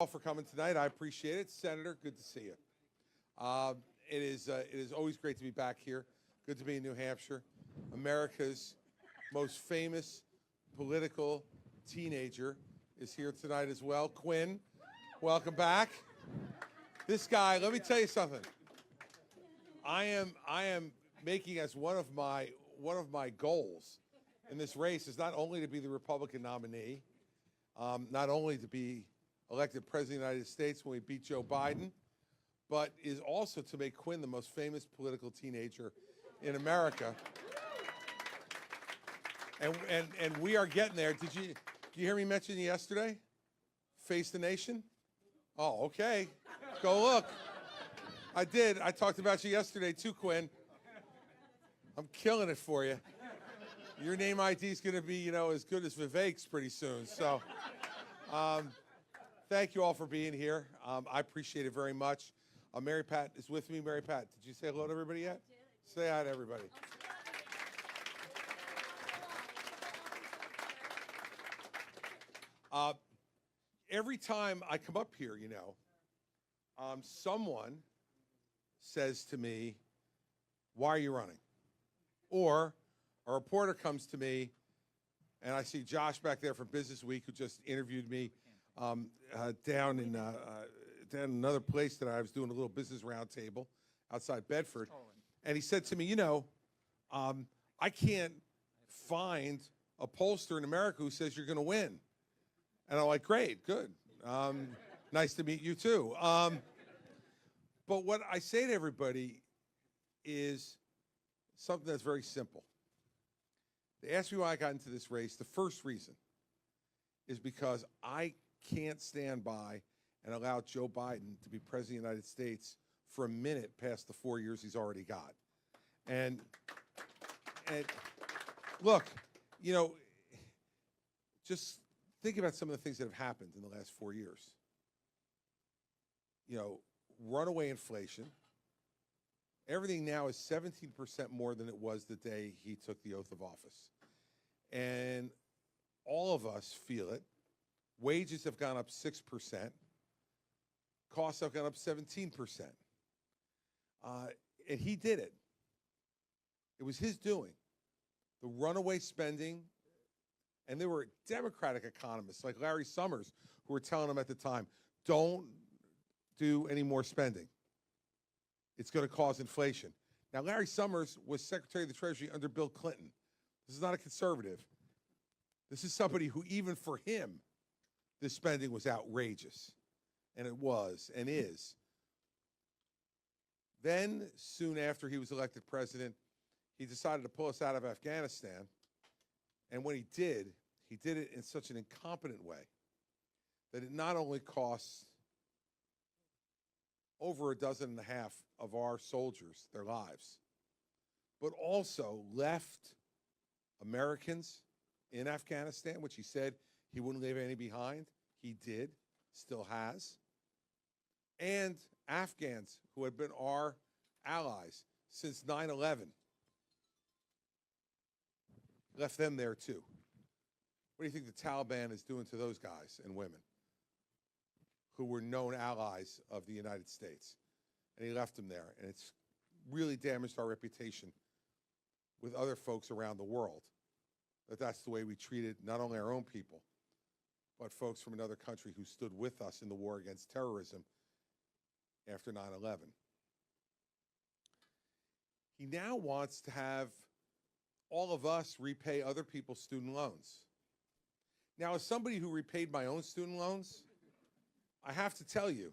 All for coming tonight. I appreciate it. Senator, good to see you. It is always great to be back here. Good to be in New Hampshire. America's most famous political teenager is here tonight as well. Quinn, welcome back. This guy, let me tell you something. I am making as one of my goals in this race is not only to be the Republican nominee, not only to be elected President of the United States when we beat Joe Biden, but is also to make Quinn the most famous political teenager in America. And we are getting there. Did you hear me mention yesterday? Face the Nation? Oh, okay. Go look. I did. I talked about you yesterday too, Quinn. I'm killing it for you. Your name ID is going to be, as good as Vivek's pretty soon. So, thank you all for being here. I appreciate it very much. Mary Pat is with me. Mary Pat, did you say hello to everybody yet? Say hi to everybody. Every time I come up here, someone says to me, "Why are you running?" Or a reporter comes to me, and I see Josh back there from Business Week, who just interviewed me down in another place that I was doing a little business roundtable outside Bedford. And he said to me, I can't find a pollster in America who says you're going to win. And I'm like, great, good. Nice to meet you too. But what I say to everybody is something that's very simple. They asked me why I got into this race. The first reason is because I can't stand by and allow Joe Biden to be president of the United States for a minute past the 4 years he's already got. And look, just think about some of the things that have happened in the last 4 years. Runaway inflation. Everything now is 17% more than it was the day he took the oath of office. And all of us feel it. Wages have gone up 6%. Costs have gone up 17%. And he did it. It was his doing. The runaway spending, and there were Democratic economists like Larry Summers who were telling him at the time, don't do any more spending. It's going to cause inflation. Now, Larry Summers was Secretary of the Treasury under Bill Clinton. This is not a conservative. This is somebody who, even for him, this spending was outrageous. And it was and is. Then, soon after he was elected president, he decided to pull us out of Afghanistan. And when he did it in such an incompetent way that it not only costs over 12.5 of our soldiers their lives, but also left Americans in Afghanistan, which he said he wouldn't leave any behind. He did, still has. And Afghans who had been our allies since 9/11. Left them there too. What do you think the Taliban is doing to those guys and women who were known allies of the United States? And he left them there. And it's really damaged our reputation with other folks around the world, that's the way we treated not only our own people, but folks from another country who stood with us in the war against terrorism after 9/11. He now wants to have all of us repay other people's student loans. Now, as somebody who repaid my own student loans, I have to tell you,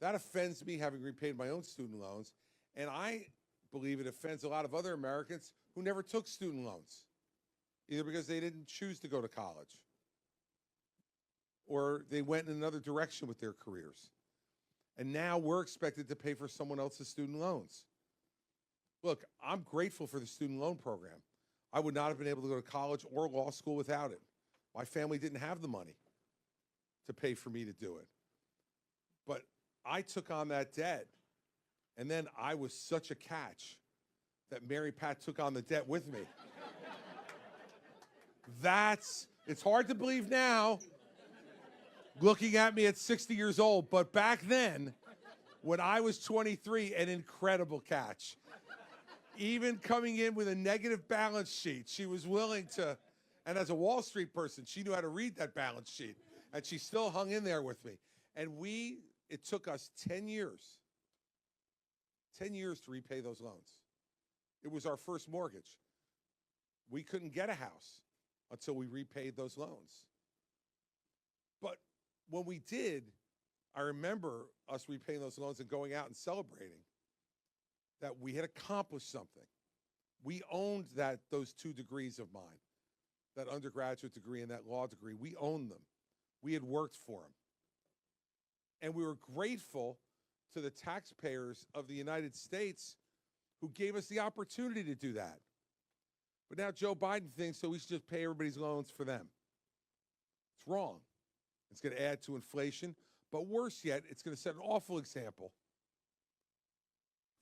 that offends me, having repaid my own student loans, and I believe it offends a lot of other Americans who never took student loans, either because they didn't choose to go to college or they went in another direction with their careers. And now we're expected to pay for someone else's student loans. Look, I'm grateful for the student loan program. I would not have been able to go to college or law school without it. My family didn't have the money to pay for me to do it. But I took on that debt, and then I was such a catch that Mary Pat took on the debt with me. It's hard to believe now, looking at me at 60 years old. But back then, when I was 23, an incredible catch. Even coming in with a negative balance sheet, she was willing to, and as a Wall Street person, she knew how to read that balance sheet. And she still hung in there with me. And it took us 10 years to repay those loans. It was our first mortgage. We couldn't get a house until we repaid those loans. But when we did, I remember us repaying those loans and going out and celebrating that we had accomplished something. We owned those 2 degrees of mine, that undergraduate degree and that law degree. We owned them. We had worked for them. And we were grateful to the taxpayers of the United States who gave us the opportunity to do that. But now Joe Biden thinks so we should just pay everybody's loans for them. It's wrong. It's going to add to inflation. But worse yet, it's going to set an awful example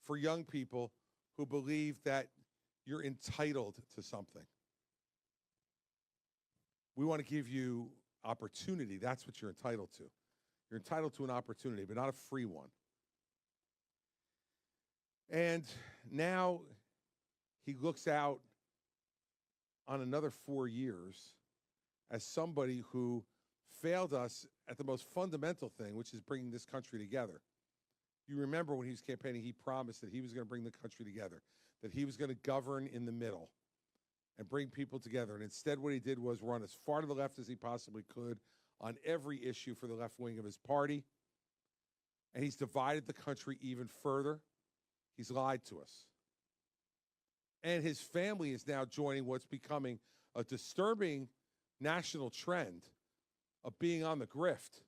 for young people who believe that you're entitled to something. We want to give you opportunity. That's what you're entitled to. You're entitled to an opportunity, but not a free one. And now he looks out on another 4 years as somebody who failed us at the most fundamental thing, which is bringing this country together. You remember when he was campaigning, he promised that he was going to bring the country together, that he was going to govern in the middle and bring people together. And instead what he did was run as far to the left as he possibly could on every issue for the left wing of his party. And he's divided the country even further. He's lied to us. And his family is now joining what's becoming a disturbing national trend of being on the grift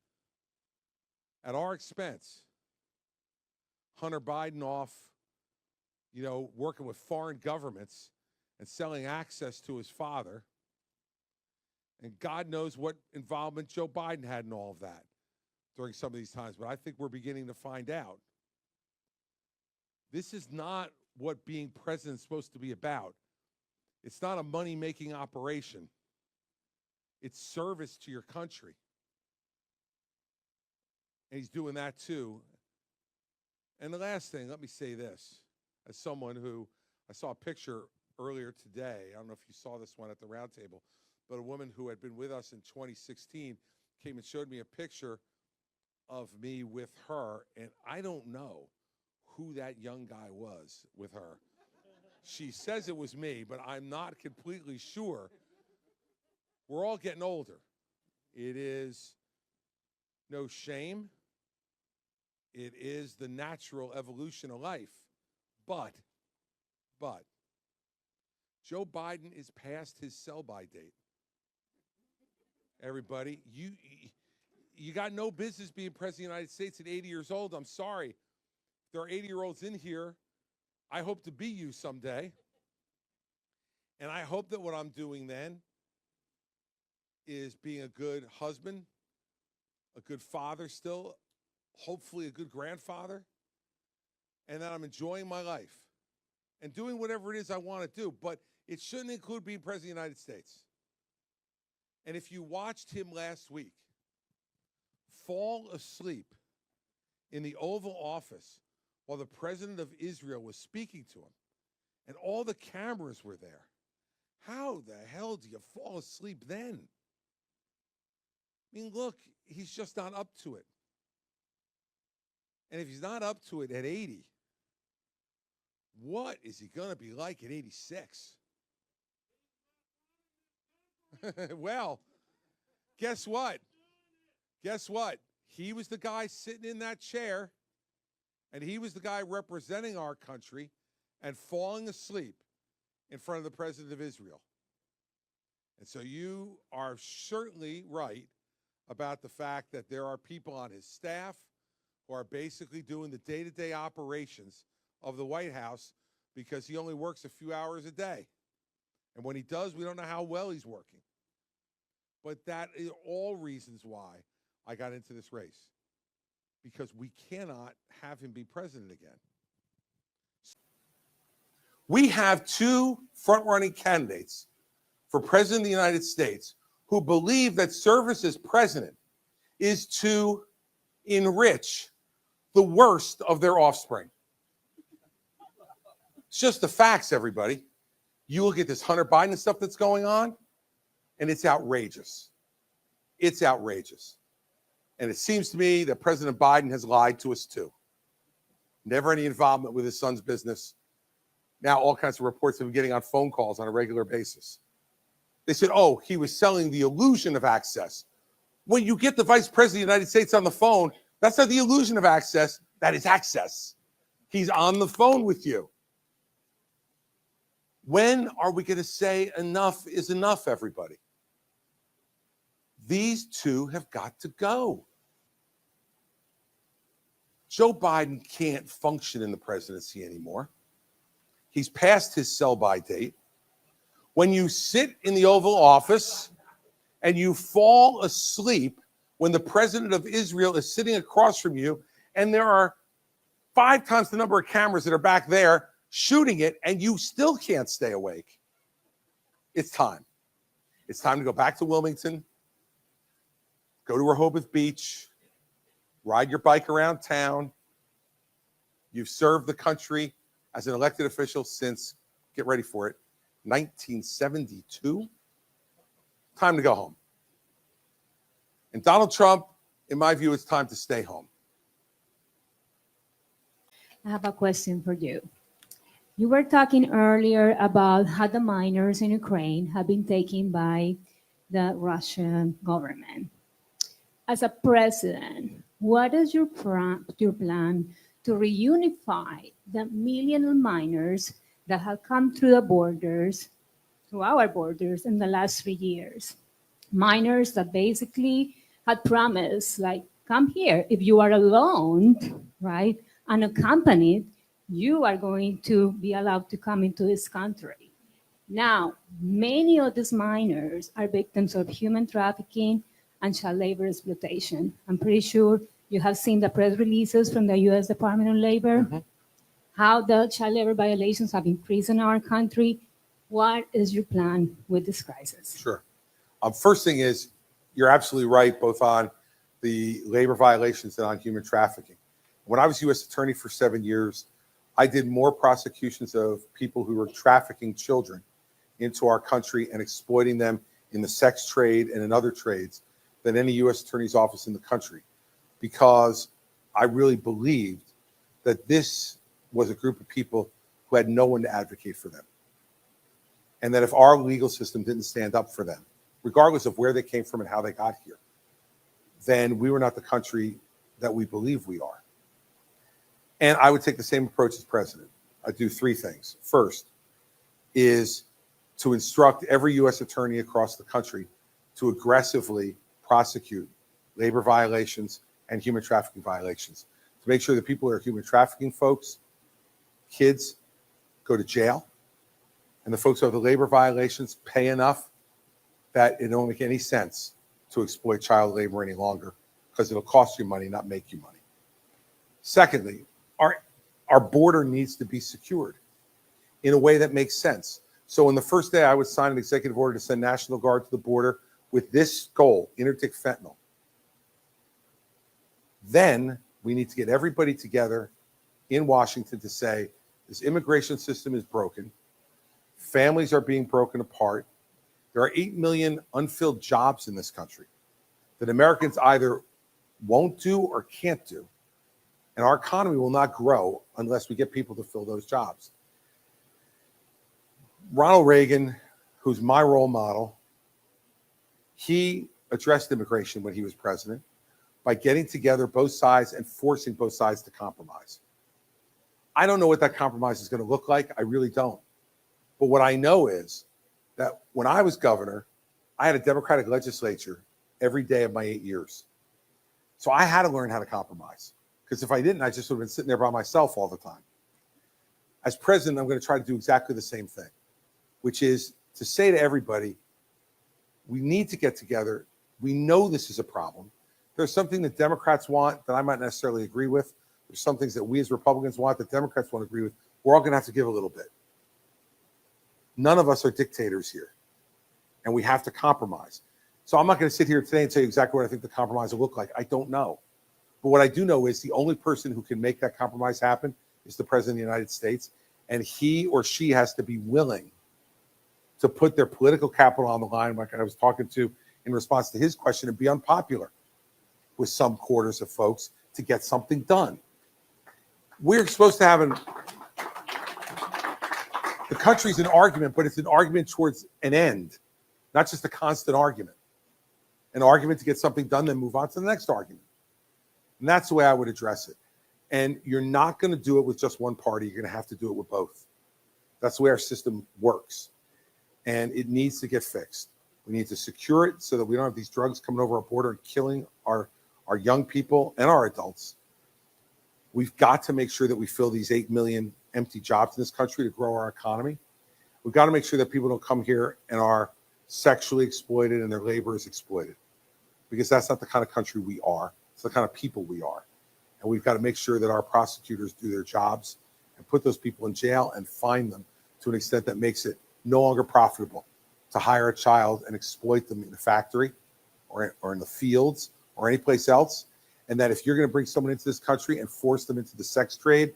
at our expense. Hunter Biden off, working with foreign governments and selling access to his father. And God knows what involvement Joe Biden had in all of that during some of these times. But I think we're beginning to find out. This is not what being president is supposed to be about. It's not a money-making operation. It's service to your country. And he's doing that too. And the last thing, let me say this. As someone who, I saw a picture earlier today, I don't know if you saw this one at the round table, but a woman who had been with us in 2016 came and showed me a picture of me with her, and I don't know who that young guy was with her. She says it was me, but I'm not completely sure. We're all getting older. It is no shame. It is the natural evolution of life. But, Joe Biden is past his sell-by date. Everybody, you got no business being president of the United States at 80 years old. I'm sorry. If there are 80-year-olds in here, I hope to be you someday. And I hope that what I'm doing then is being a good husband, a good father still, hopefully a good grandfather, and that I'm enjoying my life and doing whatever it is I want to do. But it shouldn't include being president of the United States. And if you watched him last week fall asleep in the Oval Office while the president of Israel was speaking to him, and all the cameras were there, how the hell do you fall asleep then? I mean, look, he's just not up to it. And if he's not up to it at 80, what is he going to be like at 86? Well, guess what? Guess what? He was the guy sitting in that chair, and he was the guy representing our country and falling asleep in front of the president of Israel. And so you are certainly right about the fact that there are people on his staff who are basically doing the day-to-day operations of the White House because he only works a few hours a day. And when he does, we don't know how well he's working. But that is all reasons why I got into this race, because we cannot have him be president again. We have two front-running candidates for president of the United States who believe that service as president is to enrich the worst of their offspring. It's just the facts, everybody. You look at this Hunter Biden stuff that's going on, and it's outrageous. It's outrageous. And it seems to me that President Biden has lied to us too. Never any involvement with his son's business. Now all kinds of reports of him getting on phone calls on a regular basis. They said, oh, he was selling the illusion of access. When you get the Vice President of the United States on the phone, that's not the illusion of access. That is access. He's on the phone with you. When are we going to say enough is enough, everybody? These two have got to go. Joe Biden can't function in the presidency anymore. He's past his sell-by date. When you sit in the Oval Office and you fall asleep when the president of Israel is sitting across from you and there are 5 times the number of cameras that are back there shooting it and you still can't stay awake, it's time. It's time to go back to Wilmington, go to Rehoboth Beach, ride your bike around town. You've served the country as an elected official since, get ready for it, 1972. Time to go home. And Donald Trump, in my view, it's time to stay home. I have a question for you. You were talking earlier about how the miners in Ukraine have been taken by the Russian government. As a president, what is your plan to reunify the million of miners that have come through the borders, through our borders in the last 3 years? Miners that basically had promised, like, come here. If you are alone, right, unaccompanied, you are going to be allowed to come into this country. Now, many of these miners are victims of human trafficking and child labor exploitation. I'm pretty sure you have seen the press releases from the U.S. Department of Labor, how the child labor violations have increased in our country. What is your plan with this crisis? Sure. First thing is, you're absolutely right, both on the labor violations and on human trafficking. When I was U.S. Attorney for 7 years, I did more prosecutions of people who were trafficking children into our country and exploiting them in the sex trade and in other trades than any U.S. Attorney's office in the country, because I really believed that this was a group of people who had no one to advocate for them. And that if our legal system didn't stand up for them, regardless of where they came from and how they got here, then we were not the country that we believe we are. And I would take the same approach as president. I do 3 things. First is to instruct every U.S. attorney across the country to aggressively prosecute labor violations and human trafficking violations, to make sure that people who are human trafficking folks, kids, go to jail, and the folks who have the labor violations pay enough that it don't make any sense to exploit child labor any longer, because it'll cost you money, not make you money. Secondly, our border needs to be secured in a way that makes sense. So on the first day, I would sign an executive order to send National Guard to the border with this goal: interdict fentanyl. Then we need to get everybody together in Washington to say, this immigration system is broken. Families are being broken apart. There are 8 million unfilled jobs in this country that Americans either won't do or can't do. And our economy will not grow unless we get people to fill those jobs. Ronald Reagan, who's my role model, he addressed immigration when he was president by getting together both sides and forcing both sides to compromise. I don't know what that compromise is going to look like. I really don't. But what I know is that when I was governor, I had a Democratic legislature every day of my 8 years. So I had to learn how to compromise, because if I didn't, I just would have been sitting there by myself all the time. As president, I'm going to try to do exactly the same thing, which is to say to everybody, we need to get together. We know this is a problem. There's something that Democrats want that I might not necessarily agree with. There's some things that we as Republicans want that Democrats won't agree with. We're all going to have to give a little bit. None of us are dictators here, and we have to compromise. So I'm not going to sit here today and tell you exactly what I think the compromise will look like. I don't know. But what I do know is the only person who can make that compromise happen is the President of the United States. And he or she has to be willing to put their political capital on the line, like I was talking to in response to his question, and be unpopular with some quarters of folks to get something done. We're supposed to have the country's an argument, but it's an argument towards an end, not just a constant argument. An argument to get something done, then move on to the next argument. And that's the way I would address it. And you're not going to do it with just one party. You're going to have to do it with both. That's the way our system works. And it needs to get fixed. We need to secure it so that we don't have these drugs coming over our border and killing our young people and our adults. We've got to make sure that we fill these 8 million empty jobs in this country to grow our economy. We've got to make sure that people don't come here and are sexually exploited and their labor is exploited, because that's not the kind of country we are. It's the kind of people we are. And we've got to make sure that our prosecutors do their jobs and put those people in jail and fine them to an extent that makes it no longer profitable to hire a child and exploit them in the factory or in the fields or any place else. And that if you're going to bring someone into this country and force them into the sex trade,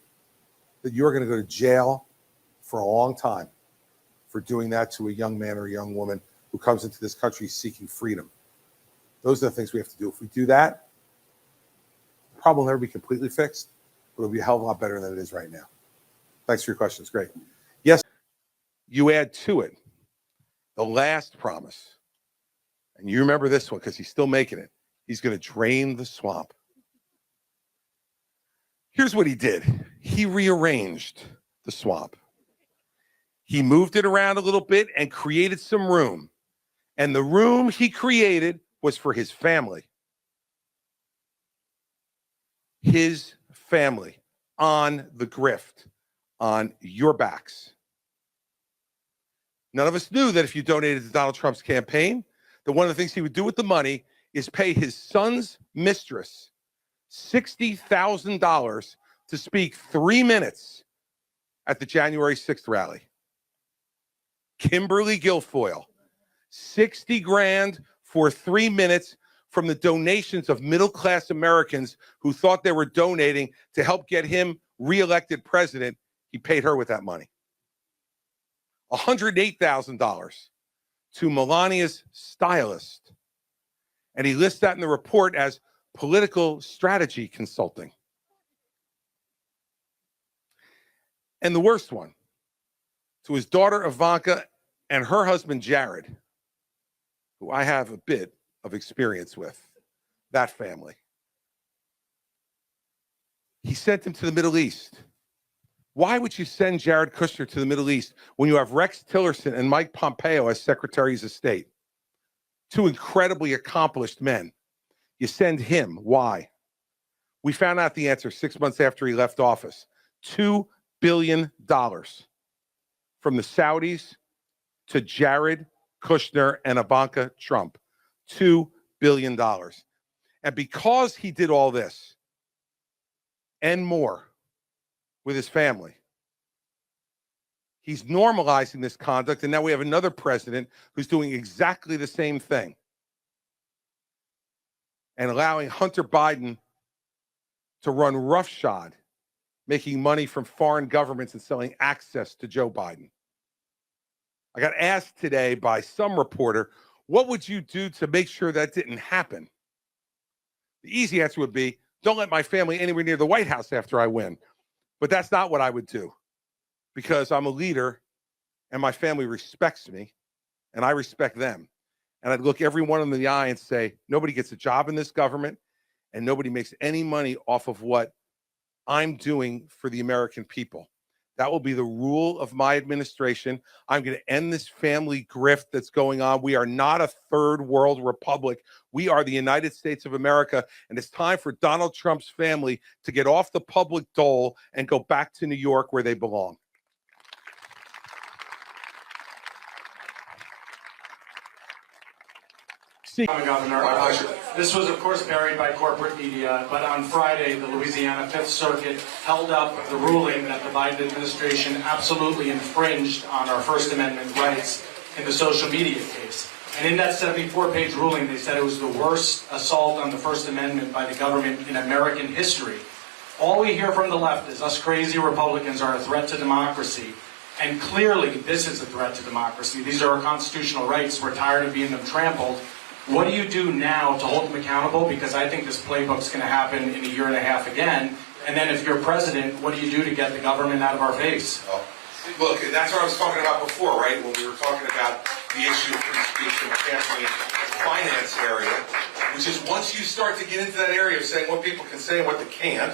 that you're going to go to jail for a long time for doing that to a young man or a young woman who comes into this country seeking freedom. Those are the things we have to do. If we do that, the problem will never be completely fixed, but it'll be a hell of a lot better than it is right now. Thanks for your questions. Great. Yes, you add to it the last promise. And you remember this one because he's still making it. He's going to drain the swamp. Here's what he did. He rearranged the swamp. He moved it around a little bit and created some room. And the room he created was for his family. His family on the grift, on your backs. None of us knew that if you donated to Donald Trump's campaign, that one of the things he would do with the money is pay his son's mistress $60,000 to speak 3 minutes at the January 6th rally. Kimberly Guilfoyle, 60 grand for 3 minutes from the donations of middle-class Americans who thought they were donating to help get him reelected president. He paid her with that money. $108,000 to Melania's stylist. And he lists that in the report as political strategy consulting. And the worst one, to his daughter Ivanka and her husband Jared, who I have a bit of experience with, that family. He sent him to the Middle East. Why would you send Jared Kushner to the Middle East when you have Rex Tillerson and Mike Pompeo as secretaries of state? Two incredibly accomplished men. You send him. Why? We found out the answer 6 months after he left office. $2 billion from the Saudis to Jared Kushner and Ivanka Trump. $2 billion. And because he did all this and more with his family, he's normalizing this conduct. And now we have another president who's doing exactly the same thing and allowing Hunter Biden to run roughshod, making money from foreign governments and selling access to Joe Biden. I got asked today by some reporter, what would you do to make sure that didn't happen? The easy answer would be, don't let my family anywhere near the White House after I win. But that's not what I would do, because I'm a leader and my family respects me and I respect them. And I'd look every one of them in the eye and say, nobody gets a job in this government and nobody makes any money off of what I'm doing for the American people. That will be the rule of my administration. I'm going to end this family grift that's going on. We are not a third world republic. We are the United States of America. And it's time for Donald Trump's family to get off the public dole and go back to New York where they belong. Governor, this was, of course, buried by corporate media, but on Friday, the Louisiana Fifth Circuit held up the ruling that the Biden administration absolutely infringed on our First Amendment rights in the social media case. And in that 74-page ruling, they said it was the worst assault on the First Amendment by the government in American history. All we hear from the left is us crazy Republicans are a threat to democracy. And clearly, this is a threat to democracy. These are our constitutional rights. We're tired of being them trampled. What do you do now to hold them accountable? Because I think this playbook's going to happen in a year and a half again. And then if you're president, what do you do to get the government out of our face? Oh, look, that's what I was talking about before, right? When we were talking about the issue of free speech in the campaign finance area, which is once you start to get into that area of saying what people can say and what they can't,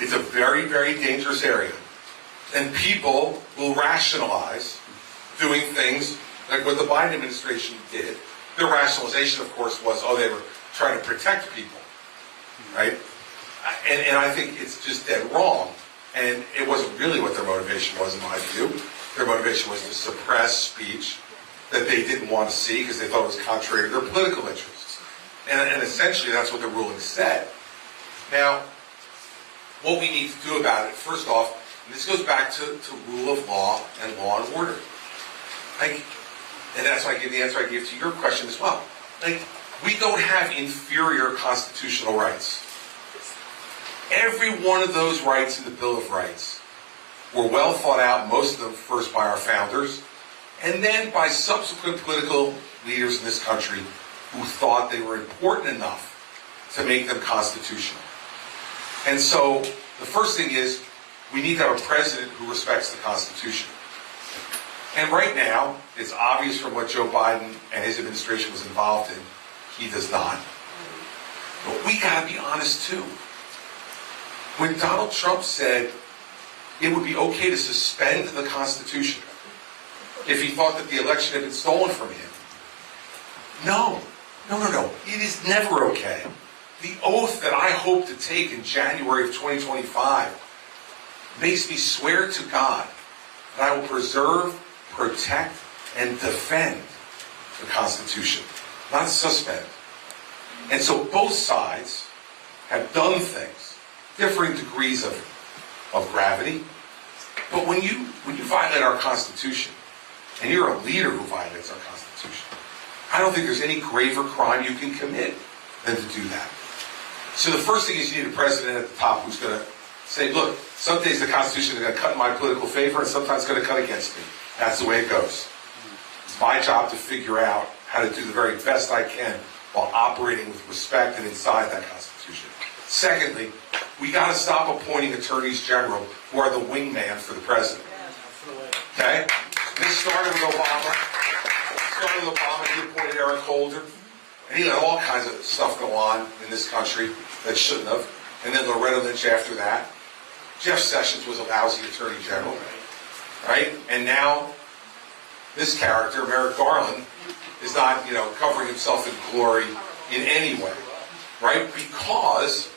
it's a very, very dangerous area. And people will rationalize doing things like what the Biden administration did. Their rationalization, of course, was, oh, they were trying to protect people, right? And I think it's just dead wrong. And it wasn't really what their motivation was, in my view. Their motivation was to suppress speech that they didn't want to see because they thought it was contrary to their political interests. And essentially, that's what the ruling said. Now, what we need to do about it, first off, and this goes back to rule of law and law and order. And that's why I give the answer I gave to your question as well. We don't have inferior constitutional rights. Every one of those rights in the Bill of Rights were well thought out, most of them first by our founders, and then by subsequent political leaders in this country who thought they were important enough to make them constitutional. And so the first thing is we need to have a president who respects the Constitution. And right now, it's obvious from what Joe Biden and his administration was involved in, he does not. But we got to be honest too. When Donald Trump said it would be okay to suspend the Constitution if he thought that the election had been stolen from him, no. It is never okay. The oath that I hope to take in January of 2025 makes me swear to God that I will preserve, protect, and defend the Constitution, not suspend. And so both sides have done things, differing degrees of gravity. But when you violate our Constitution, and you're a leader who violates our Constitution, I don't think there's any graver crime you can commit than to do that. So the first thing is you need a president at the top who's going to say, look, some days the Constitution is going to cut in my political favor and sometimes it's going to cut against me. That's the way it goes. It's my job to figure out how to do the very best I can while operating with respect and inside that Constitution. Secondly, we got to stop appointing attorneys general who are the wingman for the president. Okay? This started with Obama. He appointed Eric Holder. And he let all kinds of stuff go on in this country that shouldn't have. And then Loretta Lynch after that. Jeff Sessions was a lousy attorney general. Right? And now, this character, Merrick Garland, is not, covering himself in glory in any way. Right? Because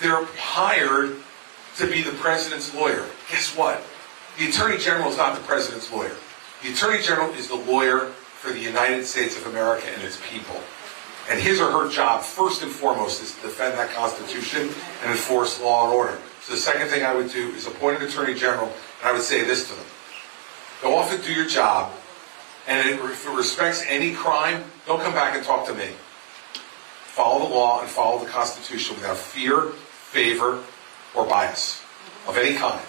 they're hired to be the president's lawyer. Guess what? The attorney general is not the president's lawyer. The attorney general is the lawyer for the United States of America and its people. And his or her job, first and foremost, is to defend that Constitution and enforce law and order. So the second thing I would do is appoint an attorney general, and I would say this to them. Go off and do your job, and if it respects any crime, don't come back and talk to me. Follow the law and follow the Constitution without fear, favor, or bias of any kind.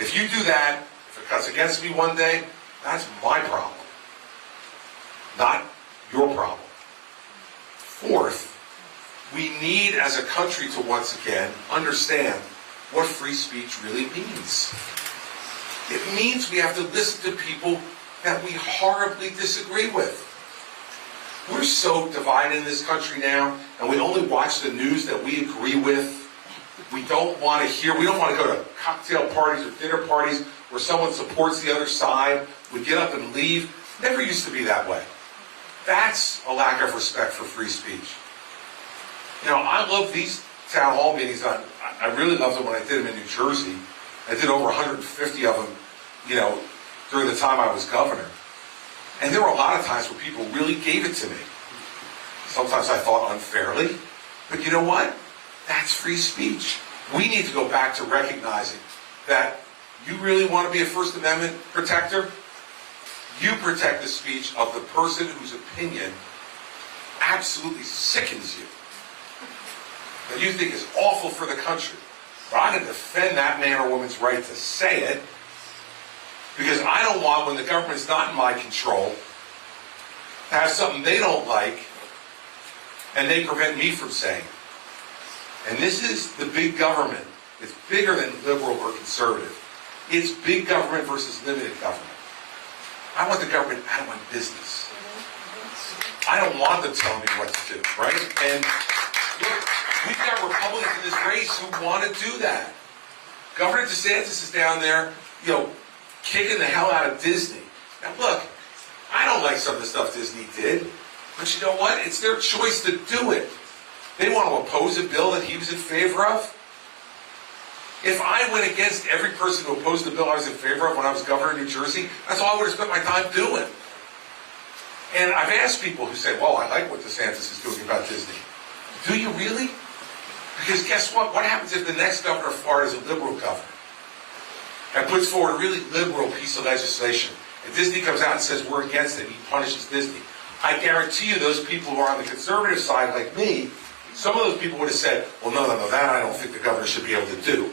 If you do that, if it cuts against me one day, that's my problem, not your problem. Fourth, we need as a country to once again understand what free speech really means. It means we have to listen to people that we horribly disagree with. We're so divided in this country now, and we only watch the news that we agree with. We don't want to go to cocktail parties or dinner parties where someone supports the other side. We get up and leave. Never used to be that way. That's a lack of respect for free speech. I love these town hall meetings. I really loved them when I did them in New Jersey. I did over 150 of them, during the time I was governor. And there were a lot of times where people really gave it to me. Sometimes I thought unfairly. But you know what? That's free speech. We need to go back to recognizing that you really want to be a First Amendment protector? You protect the speech of the person whose opinion absolutely sickens you, that you think is awful for the country. But I'm going to defend that man or woman's right to say it, because I don't want, when the government's not in my control, to have something they don't like and they prevent me from saying it. And this is the big government. It's bigger than liberal or conservative. It's big government versus limited government. I want the government out of my business. I don't want them telling me what to do, right? And look, we've got Republicans in this race who want to do that. Governor DeSantis is down there, kicking the hell out of Disney. Now look, I don't like some of the stuff Disney did, but you know what? It's their choice to do it. They want to oppose a bill that he was in favor of. If I went against every person who opposed the bill I was in favor of when I was governor of New Jersey, that's all I would have spent my time doing. And I've asked people who say, well, I like what DeSantis is doing about Disney. Do you really? Because guess what? What happens if the next governor of Florida is a liberal governor and puts forward a really liberal piece of legislation, and Disney comes out and says we're against it, and he punishes Disney? I guarantee you those people who are on the conservative side, like me, some of those people would have said, well, no, that I don't think the governor should be able to do.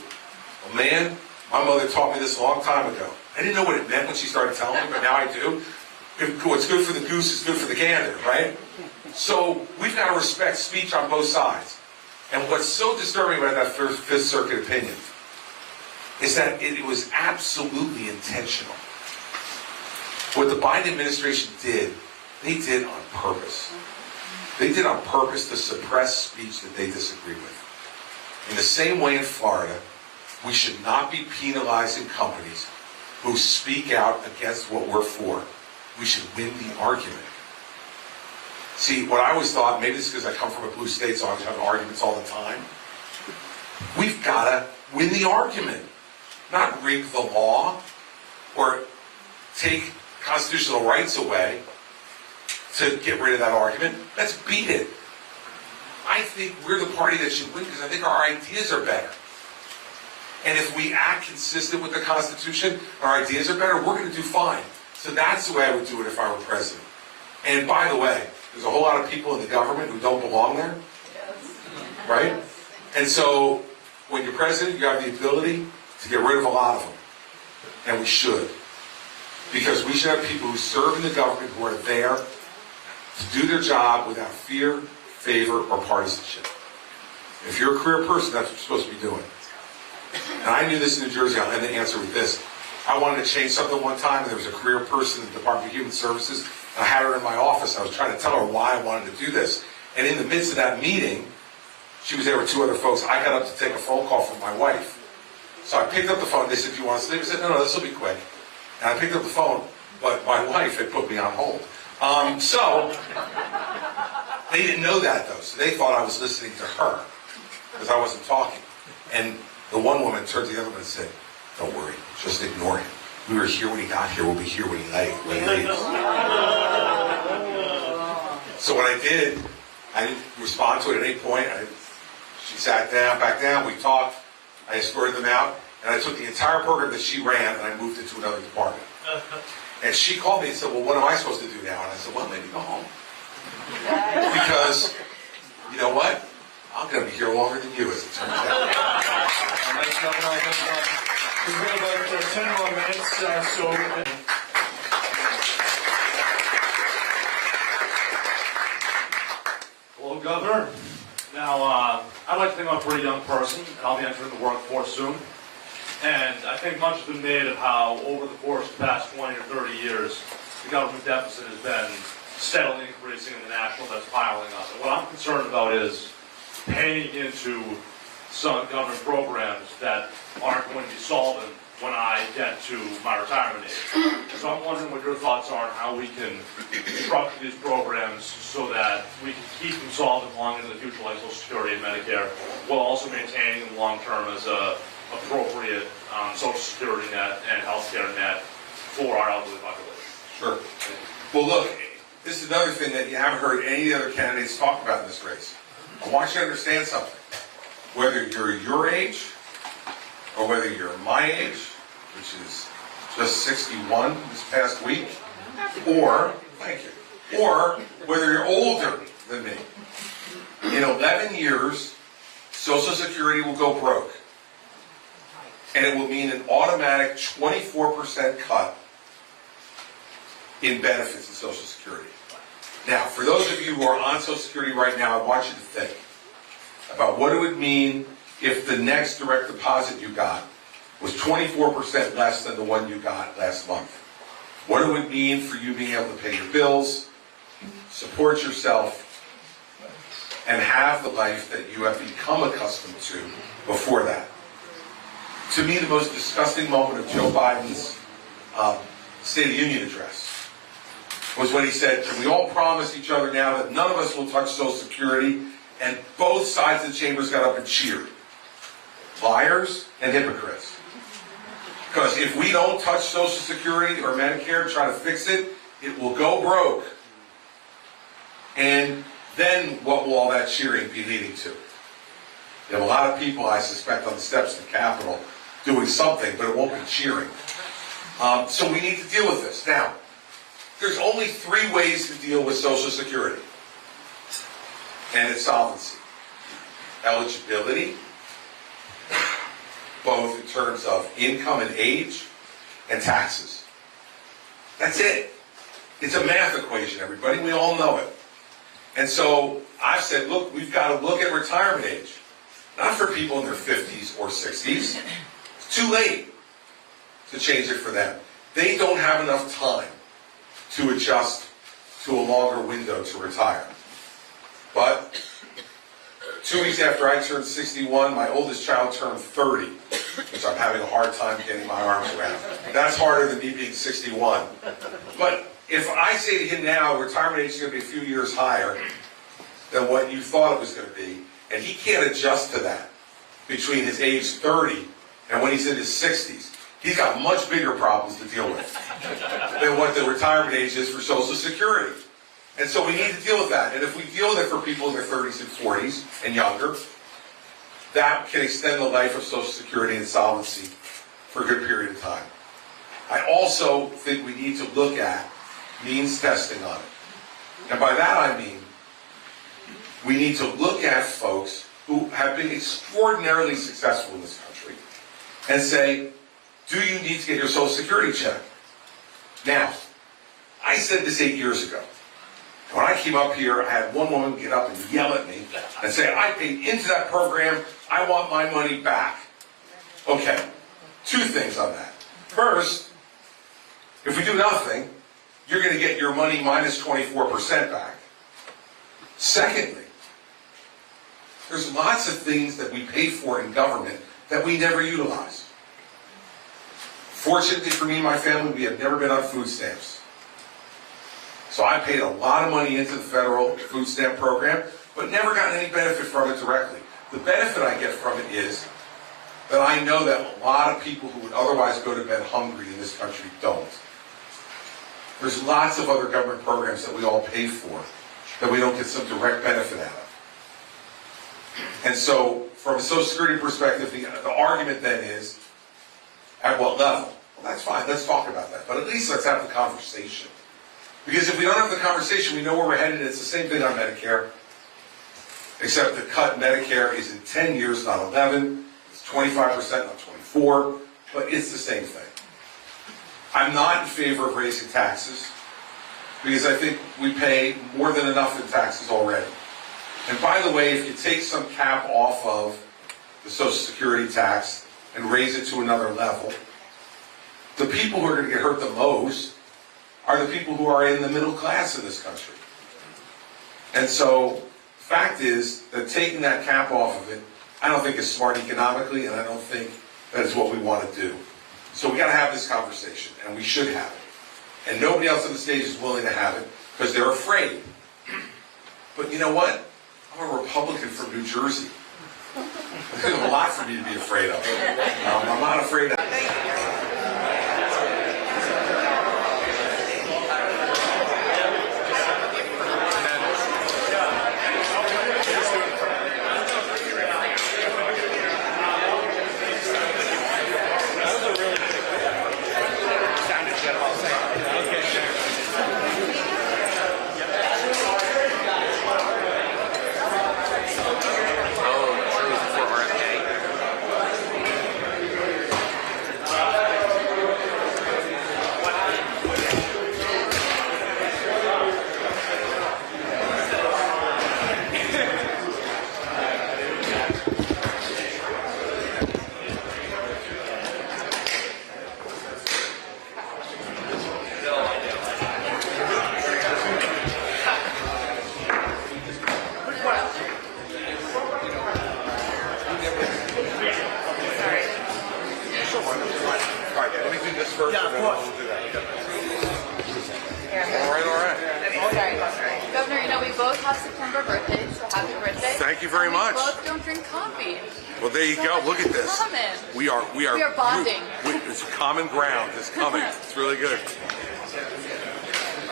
Well, man, my mother taught me this a long time ago. I didn't know what it meant when she started telling me, but now I do. What's good for the goose is good for the gander, right? So we've got to respect speech on both sides. And what's so disturbing about that Fifth Circuit opinion is that it was absolutely intentional. What the Biden administration did, they did on purpose. They did on purpose to suppress speech that they disagree with. In the same way in Florida, we should not be penalizing companies who speak out against what we're for. We should win the argument. See, what I always thought, maybe this is because I come from a blue state, so I always have arguments all the time. We've got to win the argument, not rig the law or take constitutional rights away to get rid of that argument. Let's beat it. I think we're the party that should win because I think our ideas are better. And if we act consistent with the Constitution, our ideas are better, we're going to do fine. So that's the way I would do it if I were president. And by the way, there's a whole lot of people in the government who don't belong there, right? And so when you're president, you have the ability to get rid of a lot of them. And we should. Because we should have people who serve in the government who are there to do their job without fear, favor, or partisanship. If you're a career person, that's what you're supposed to be doing. And I knew this in New Jersey. I'll end the answer with this. I wanted to change something one time, and there was a career person in the Department of Human Services, and I had her in my office. I was trying to tell her why I wanted to do this. And in the midst of that meeting, she was there with two other folks. I got up to take a phone call from my wife. So I picked up the phone. They said, do you want to sleep? I said, no, this will be quick. And I picked up the phone, but my wife had put me on hold. So they didn't know that, though. So they thought I was listening to her because I wasn't talking. And the one woman turned to the other one and said, don't worry, just ignore him. We were here when he got here. We'll be here when he leaves. So what I did, I didn't respond to it at any point. She sat down, back down, we talked. I escorted them out, and I took the entire program that she ran, and I moved it to another department. And she called me and said, well, what am I supposed to do now? And I said, well, maybe go home. Because, you know what? I'm going to be here longer than you, as it turns out. We've got about 10 more minutes, Hello, Governor. Now, I'd like to think I'm a pretty young person, and I'll be entering the workforce soon. And I think much has been made of how, over the course of the past 20 or 30 years, the government deficit has been steadily increasing and the national debt's piling up. And what I'm concerned about is paying into some government programs that aren't going to be solvent when I get to my retirement age. So I'm wondering what your thoughts are on how we can structure these programs so that we can keep them solvent long into the future, like Social Security and Medicare, while also maintaining them long term as a appropriate Social Security net and healthcare net for our elderly population. Sure. Well, look, this is another thing that you haven't heard any of the other candidates talk about in this race. I want you to understand something. Whether you're your age or whether you're my age, which is just 61 this past week, Or, thank you, or whether you're older than me. In 11 years, Social Security will go broke. And it will mean an automatic 24% cut in benefits in Social Security. Now, for those of you who are on Social Security right now, I want you to think about what it would mean if the next direct deposit you got was 24% less than the one you got last month. What it would mean for you being able to pay your bills, support yourself, and have the life that you have become accustomed to before that. To me, the most disgusting moment of Joe Biden's State of the Union address was when he said, "Can we all promise each other now that none of us will touch Social Security?" And both sides of the chambers got up and cheered. Liars and hypocrites. Because if we don't touch Social Security or Medicare and try to fix it, it will go broke. And then what will all that cheering be leading to? You have a lot of people, I suspect, on the steps of the Capitol doing something, but it won't be cheering. So we need to deal with this. Now, there's only 3 ways to deal with Social Security and its solvency. Eligibility, both in terms of income and age, and taxes. That's it. It's a math equation, everybody. We all know it. And so I've said, look, we've got to look at retirement age. Not for people in their 50s or 60s. It's too late to change it for them. They don't have enough time to adjust to a longer window to retire. But 2 weeks after I turned 61, my oldest child turned 30, which I'm having a hard time getting my arms around. That's harder than me being 61. But if I say to him now, retirement age is going to be a few years higher than what you thought it was going to be, and he can't adjust to that between his age 30 and when he's in his 60s, he's got much bigger problems to deal with than what the retirement age is for Social Security. And so we need to deal with that. And if we deal with it for people in their 30s and 40s and younger, that can extend the life of Social Security and solvency for a good period of time. I also think we need to look at means testing on it. And by that I mean, we need to look at folks who have been extraordinarily successful in this country and say, do you need to get your Social Security check? Now, I said this 8 years ago. When I came up here, I had one woman get up and yell at me and say, I paid into that program, I want my money back. Okay, 2 things on that. First, if we do nothing, you're going to get your money minus 24% back. Secondly, there's lots of things that we pay for in government that we never utilize. Fortunately for me and my family, we have never been on food stamps. So I paid a lot of money into the federal food stamp program, but never gotten any benefit from it directly. The benefit I get from it is that I know that a lot of people who would otherwise go to bed hungry in this country don't. There's lots of other government programs that we all pay for that we don't get some direct benefit out of. And so, from a Social Security perspective, the argument then is, at what level? Well, that's fine, let's talk about that. But at least let's have the conversation. Because if we don't have the conversation, we know where we're headed. It's the same thing on Medicare, except the cut in Medicare is in 10 years, not 11. It's 25%, not 24, but it's the same thing. I'm not in favor of raising taxes because I think we pay more than enough in taxes already. And by the way, if you take some cap off of the Social Security tax and raise it to another level, the people who are going to get hurt the most are the people who are in the middle class in this country. And so, fact is that taking that cap off of it, I don't think is smart economically, and I don't think that is what we want to do. So we got to have this conversation, and we should have it. And nobody else on the stage is willing to have it because they're afraid. But you know what? I'm a Republican from New Jersey. There's a lot for me to be afraid of. I'm not afraid of. Yeah, of course. We'll do that. All right. Sorry. Governor, you know, we both have September birthdays, so happy birthday. Thank you very much. We both don't drink coffee. Well, there you So go. much Look at in this. common. We are bonding. It's common ground. It's coming. It's really good.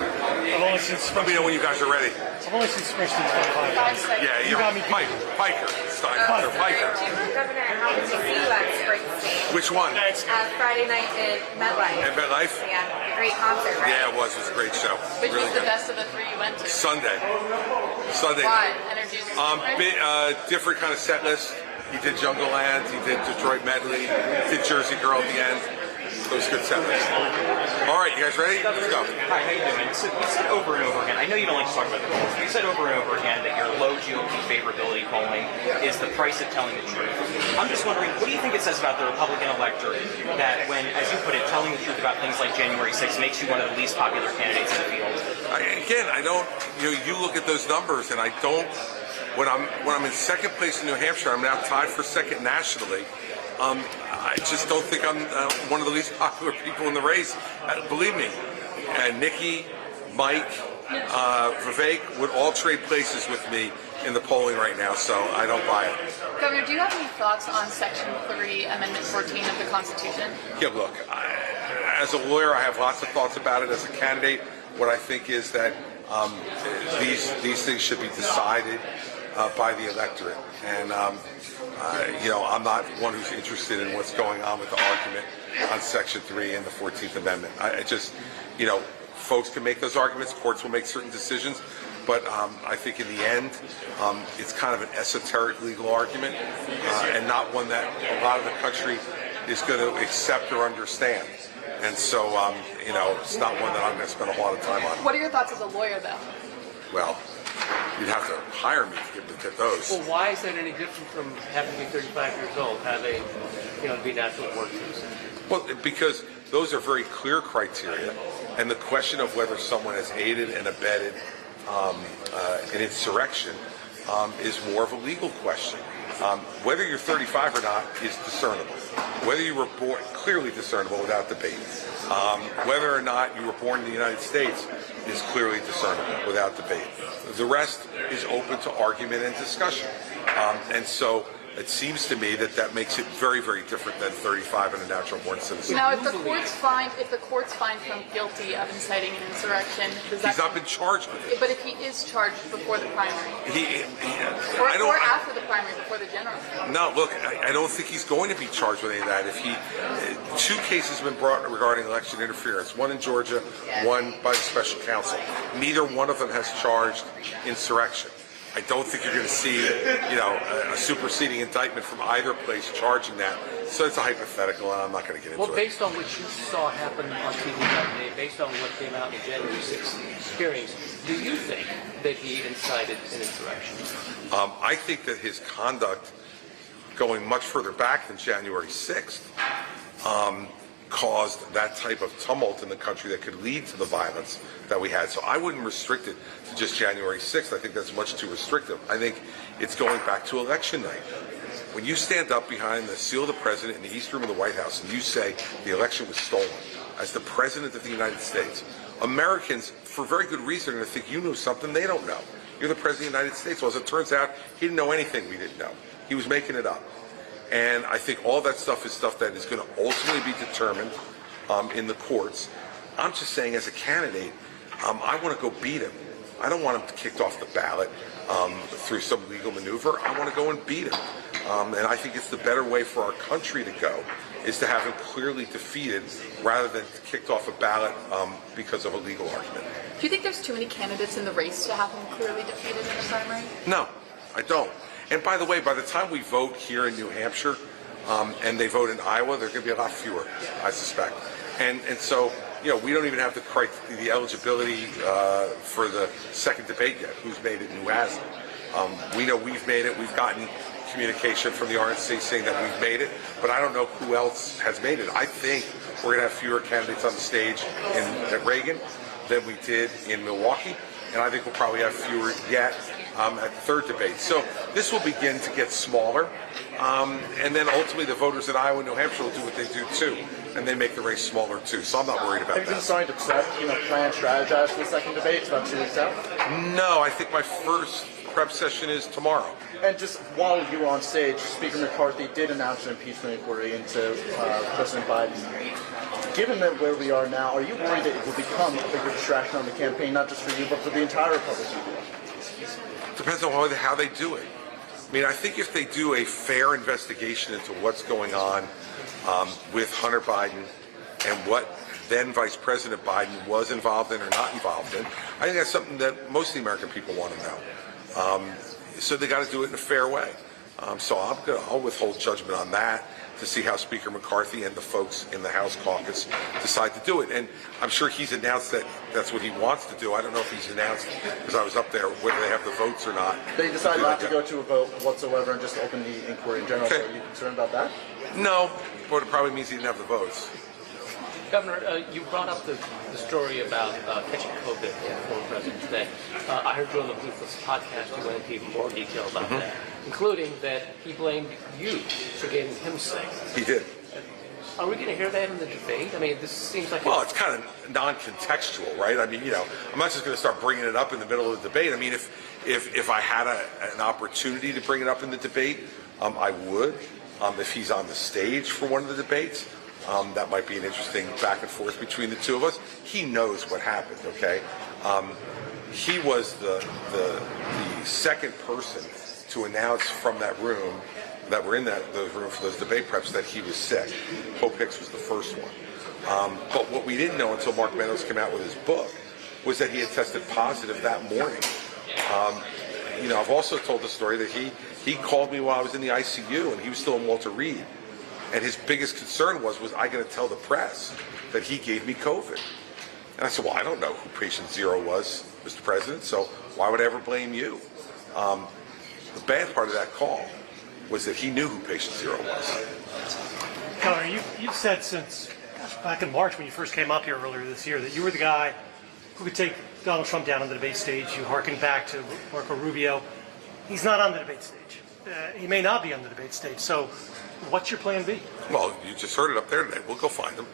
I've only seen Let me know when you guys are ready. I've only seen Christie 25 years. Yeah, You got me. Piker. Steiner. Piker. Governor, how did you see you at Springsteen? Which one? Friday night at MetLife. At MetLife? Yeah, great concert, right? Yeah, it was. It was a great show. Which Really was the good. best of the three you went to? Sunday. Why? Energy was Different kind of set list. He did Jungle Land. He did Detroit Medley. He did Jersey Girl at the end. Those good set lists. All right, you guys ready? Let's go. Hi, how you doing? So you said over and over again, I know you don't like to talk about the polls, but you said over and over again that your low GOP favorability polling is the price of telling the truth. I'm just wondering, what do you think it says about the Republican electorate that when, as you put it, telling the truth about things like January 6th makes you one of the least popular candidates in the field? I don't. You look at those numbers, and I don't. When I'm in second place in New Hampshire, I'm now tied for second nationally. I just don't think I'm one of the least popular people in the race. Believe me, Nikki, Mike, Vivek would all trade places with me in the polling right now, so I don't buy it. Governor, do you have any thoughts on Section 3, Amendment 14 of the Constitution? Yeah, look, as a lawyer, I have lots of thoughts about it. As a candidate, what I think is that these things should be decided by the electorate. And, I'm not one who's interested in what's going on with the argument on Section 3 and the 14th Amendment. Folks can make those arguments, courts will make certain decisions, but I think in the end, it's kind of an esoteric legal argument and not one that a lot of the country is going to accept or understand. And so, it's not one that I'm going to spend a lot of time on. What are your thoughts as a lawyer, though? Well, you'd have to hire me to get those. Well, why is that any different from having to be 35 years old, having, be natural workers? Well, because those are very clear criteria, and the question of whether someone has aided and abetted an insurrection is more of a legal question. Whether you're 35 or not is discernible. Whether you were born, clearly discernible without debate. Whether or not you were born in the United States is clearly discernible without debate. The rest is open to argument and discussion. And so it seems to me that makes it very, very different than 35 and a natural-born citizen. Now, if the courts find him guilty of inciting an insurrection, does that? He's not been charged with it. But if he is charged before the primary, or after the primary, before the general. No, look, I don't think he's going to be charged with any of that. Two cases have been brought regarding election interference. One in Georgia, one by the special counsel. Neither one of them has charged insurrection. I don't think you're going to see, a superseding indictment from either place charging that. So it's a hypothetical, and I'm not going to get into it. Well, based on what you saw happen on TV that day, based on what came out in the January 6th hearings, do you think that he incited an insurrection? I think that his conduct, going much further back than January 6th, caused that type of tumult in the country that could lead to the violence that we had. So I wouldn't restrict it to just January 6th. I think that's much too restrictive. I think it's going back to election night. When you stand up behind the seal of the president in the East Room of the White House and you say the election was stolen, as the president of the United States, Americans, for very good reason, are going to think you knew something they don't know. You're the president of the United States. Well, as it turns out, he didn't know anything we didn't know. He was making it up. And I think all that stuff is stuff that is going to ultimately be determined in the courts. I'm just saying, as a candidate, I want to go beat him. I don't want him kicked off the ballot through some legal maneuver. I want to go and beat him. And I think it's the better way for our country to go, is to have him clearly defeated rather than kicked off a ballot because of a legal argument. Do you think there's too many candidates in the race to have him clearly defeated in the primary? No, I don't. And by the way, by the time we vote here in New Hampshire and they vote in Iowa, there are going to be a lot fewer, I suspect. And so, we don't even have the eligibility for the second debate yet. Who's made it and who hasn't? We know we've made it. We've gotten communication from the RNC saying that we've made it, but I don't know who else has made it. I think we're going to have fewer candidates on the stage at Reagan than we did in Milwaukee, and I think we'll probably have fewer yet at the third debate. So this will begin to get smaller, and then ultimately the voters in Iowa and New Hampshire will do what they do too, and they make the race smaller too. So I'm not worried about Have you been that. starting to prep, plan, strategize for the second debate? It's about 2 weeks out. No, I think my first prep session is tomorrow. And just while you were on stage, Speaker McCarthy did announce an impeachment inquiry into President Biden. Given that where we are now, are you worried that it will become a bigger distraction on the campaign, not just for you, but for the entire Republican Party? Depends on how they do it. I mean, I think if they do a fair investigation into what's going on with Hunter Biden and what then Vice President Biden was involved in or not involved in, I think that's something that most of the American people want to know. So they got to do it in a fair way. So I'll withhold judgment on that to see how Speaker McCarthy and the folks in the House caucus decide to do it. And I'm sure he's announced that that's what he wants to do. I don't know if he's announced, because I was up there, whether they have the votes or not. They decided not to go to a vote whatsoever and just open the inquiry in general. Okay. So are you concerned about that? No, but it probably means he didn't have the votes. Governor, you brought up the story about catching COVID in former President today. I heard you on the Ruthless podcast. You went into even more detail about that, including that he blamed you for getting him sick. He did. Are we going to hear that in the debate? I mean, this seems like... Well, it's kind of non-contextual, right? I mean, I'm not just going to start bringing it up in the middle of the debate. I mean, if I had an opportunity to bring it up in the debate, I would. If he's on the stage for one of the debates, that might be an interesting back and forth between the two of us. He knows what happened, okay? He was the second person to announce from that room, that were in those room for those debate preps, that he was sick. Pope Hicks was the first one. But what we didn't know until Mark Meadows came out with his book was that he had tested positive that morning. I've also told the story that he called me while I was in the ICU and he was still in Walter Reed. And his biggest concern was I going to tell the press that he gave me COVID? And I said, well, I don't know who patient zero was, Mr. President, so why would I ever blame you? The bad part of that call was that he knew who patient zero was. Governor, you've said since back in March when you first came up here earlier this year that you were the guy who could take Donald Trump down on the debate stage. You hearkened back to Marco Rubio. He's not on the debate stage. He may not be on the debate stage. So what's your plan B? Well, you just heard it up there today. We'll go find him.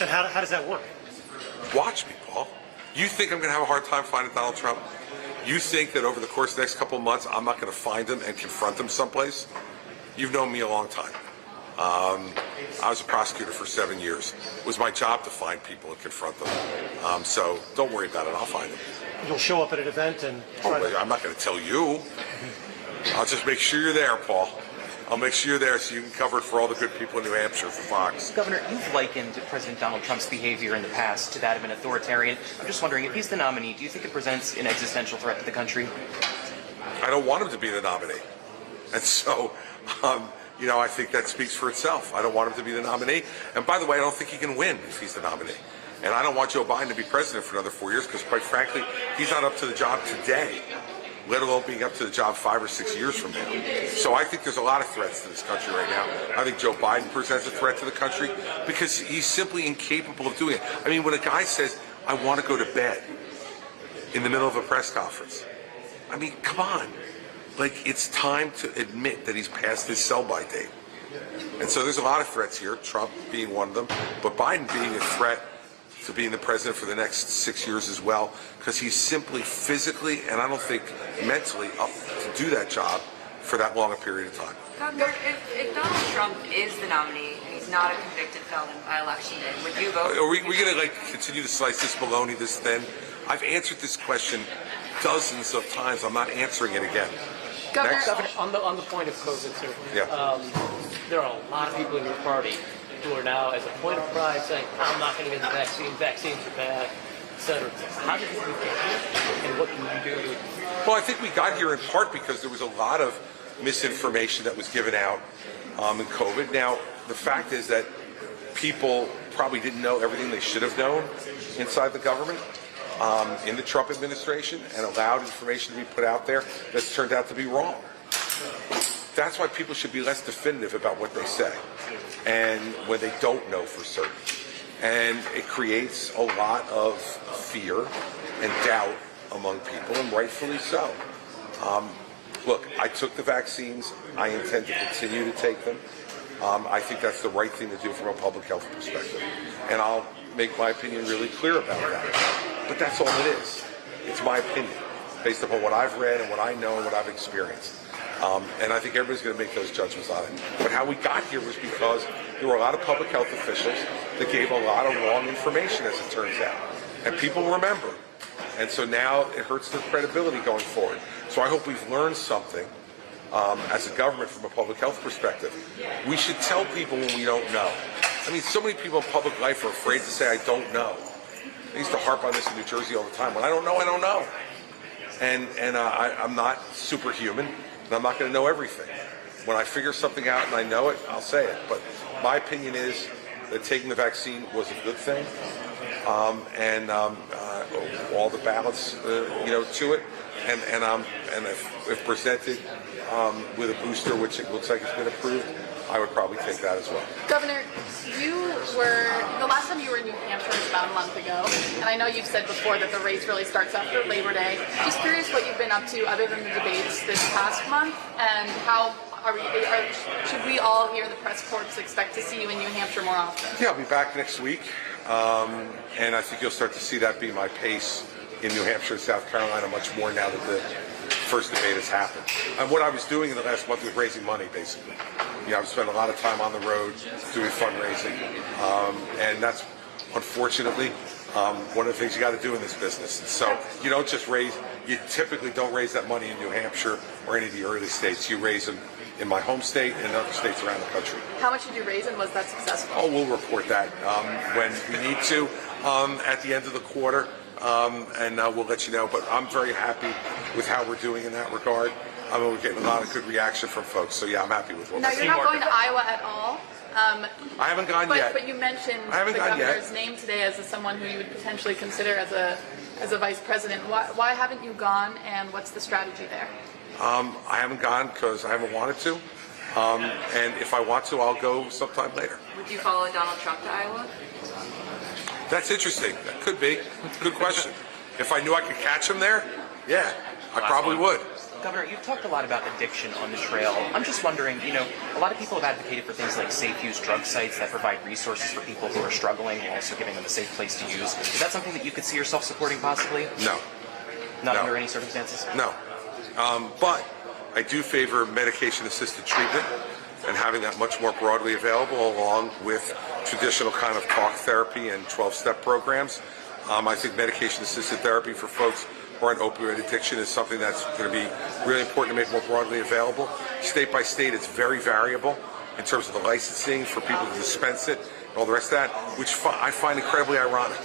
And how does that work? Watch me, Paul. You think I'm going to have a hard time finding Donald Trump? You think that over the course of the next couple of months, I'm not going to find him and confront him someplace? You've known me a long time. I was a prosecutor for 7 years. It was my job to find people and confront them. So don't worry about it. I'll find them. You'll show up at an event and try I'm not going to tell you. I'll just make sure you're there, Paul. I'll make sure you're there so you can cover it for all the good people in New Hampshire for Fox. Governor, you've likened President Donald Trump's behavior in the past to that of an authoritarian. I'm just wondering, if he's the nominee, do you think it presents an existential threat to the country? I don't want him to be the nominee. And so, I think that speaks for itself. I don't want him to be the nominee. And by the way, I don't think he can win if he's the nominee. And I don't want Joe Biden to be president for another 4 years because, quite frankly, he's not up to the job today, let alone being up to the job 5 or 6 years from now. So I think there's a lot of threats to this country right now. I think Joe Biden presents a threat to the country because he's simply incapable of doing it. I mean, when a guy says, I want to go to bed in the middle of a press conference, I mean, come on. Like, it's time to admit that he's past his sell-by date. And so there's a lot of threats here, Trump being one of them, but Biden being a threat to being the president for the next 6 years as well, because he's simply physically and I don't think mentally up to do that job for that long a period of time. Governor, if Donald Trump is the nominee and he's not a convicted felon by election day, would you vote? Are we going to continue to slice this bologna this thin? I've answered this question dozens of times. I'm not answering it again. Governor, on the point of COVID, sir, there are a lot of people in your party who are now, as a point of pride, saying, I'm not going to get the vaccine, vaccines are bad, etc. How did you get here, and what can you do? Well, I think we got here in part because there was a lot of misinformation that was given out in COVID. Now, the fact is that people probably didn't know everything they should have known inside the government, in the Trump administration, and allowed information to be put out there that's turned out to be wrong. That's why people should be less definitive about what they say, and when they don't know for certain. And it creates a lot of fear and doubt among people, and rightfully so. Look, I took the vaccines. I intend to continue to take them. I think that's the right thing to do from a public health perspective. And I'll make my opinion really clear about that. But that's all it is. It's my opinion, based upon what I've read and what I know and what I've experienced. And I think everybody's going to make those judgments on it. But how we got here was because there were a lot of public health officials that gave a lot of wrong information, as it turns out. And people remember. And so now it hurts their credibility going forward. So I hope we've learned something as a government from a public health perspective. We should tell people when we don't know. I mean, so many people in public life are afraid to say, I don't know. I used to harp on this in New Jersey all the time. When I don't know, I don't know. And I'm not superhuman, and I'm not going to know everything. When I figure something out and I know it, I'll say it. But my opinion is that taking the vaccine was a good thing, and all the balance, to it, and if presented with a booster, which it looks like it's been approved, I would probably take that as well. Governor, the last time you were in New Hampshire was about a month ago, and I know you've said before that the race really starts after Labor Day. Just curious what you've been up to other than the debates this past month, and how should we all here in the press corps expect to see you in New Hampshire more often? Yeah, I'll be back next week, and I think you'll start to see that be my pace in New Hampshire and South Carolina much more now that the first debate has happened. And what I was doing in the last month was raising money, basically. I've spent a lot of time on the road doing fundraising, and that's unfortunately one of the things you got to do in this business. And so you don't just you typically don't raise that money in New Hampshire or any of the early states. You raise them in my home state and other states around the country. How much did you raise, and was that successful? Oh, we'll report that when we need to at the end of the quarter, and we'll let you know. But I'm very happy with how we're doing in that regard. We're getting a lot of good reaction from folks, so yeah, I'm happy with what we're doing. Now, you're not going to Iowa at all? I haven't gone yet. But you mentioned the governor's name today as someone who you would potentially consider as a vice president. Why haven't you gone, and what's the strategy there? I haven't gone because I haven't wanted to, and if I want to, I'll go sometime later. Would you follow Donald Trump to Iowa? That's interesting. That could be. Good question. If I knew I could catch him there, yeah, I probably would. Governor, you've talked a lot about addiction on the trail. I'm just wondering, a lot of people have advocated for things like safe-use drug sites that provide resources for people who are struggling while also giving them a safe place to use. Is that something that you could see yourself supporting possibly? No. Not under any circumstances? No. But I do favor medication-assisted treatment and having that much more broadly available, along with traditional kind of talk therapy and 12-step programs. I think medication-assisted therapy for folks who are in opioid addiction is something that's going to be really important to make more broadly available. State by state, it's very variable in terms of the licensing for people to dispense it and all the rest of that, which I find incredibly ironic.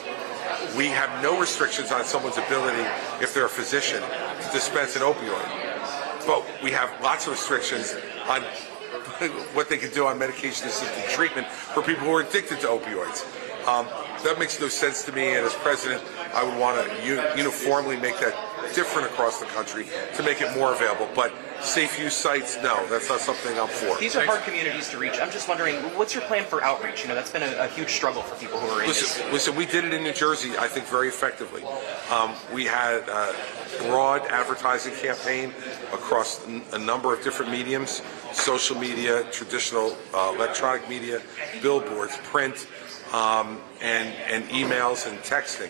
We have no restrictions on someone's ability, if they're a physician, to dispense an opioid. But we have lots of restrictions on what they can do on medication-assisted treatment for people who are addicted to opioids. That makes no sense to me, and as president, I would want to uniformly make that different across the country to make it more available. But safe use sites, no, that's not something I'm for. These are hard communities to reach. I'm just wondering, what's your plan for outreach? That's been a huge struggle for people who are in this. Listen, we did it in New Jersey, I think, very effectively. We had a broad advertising campaign across a number of different mediums: social media, traditional electronic media, billboards, print, and emails and texting.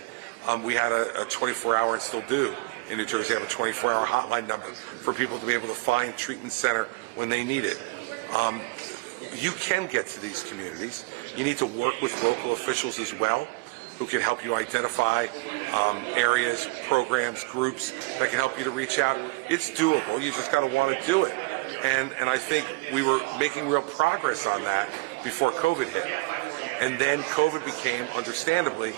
We had a 24-hour, and still do, in New Jersey, have a 24-hour hotline number for people to be able to find treatment center when they need it. You can get to these communities. You need to work with local officials as well, who can help you identify areas, programs, groups that can help you to reach out. It's doable. You just got to want to do it. And I think we were making real progress on that before COVID hit. And then COVID became, understandably,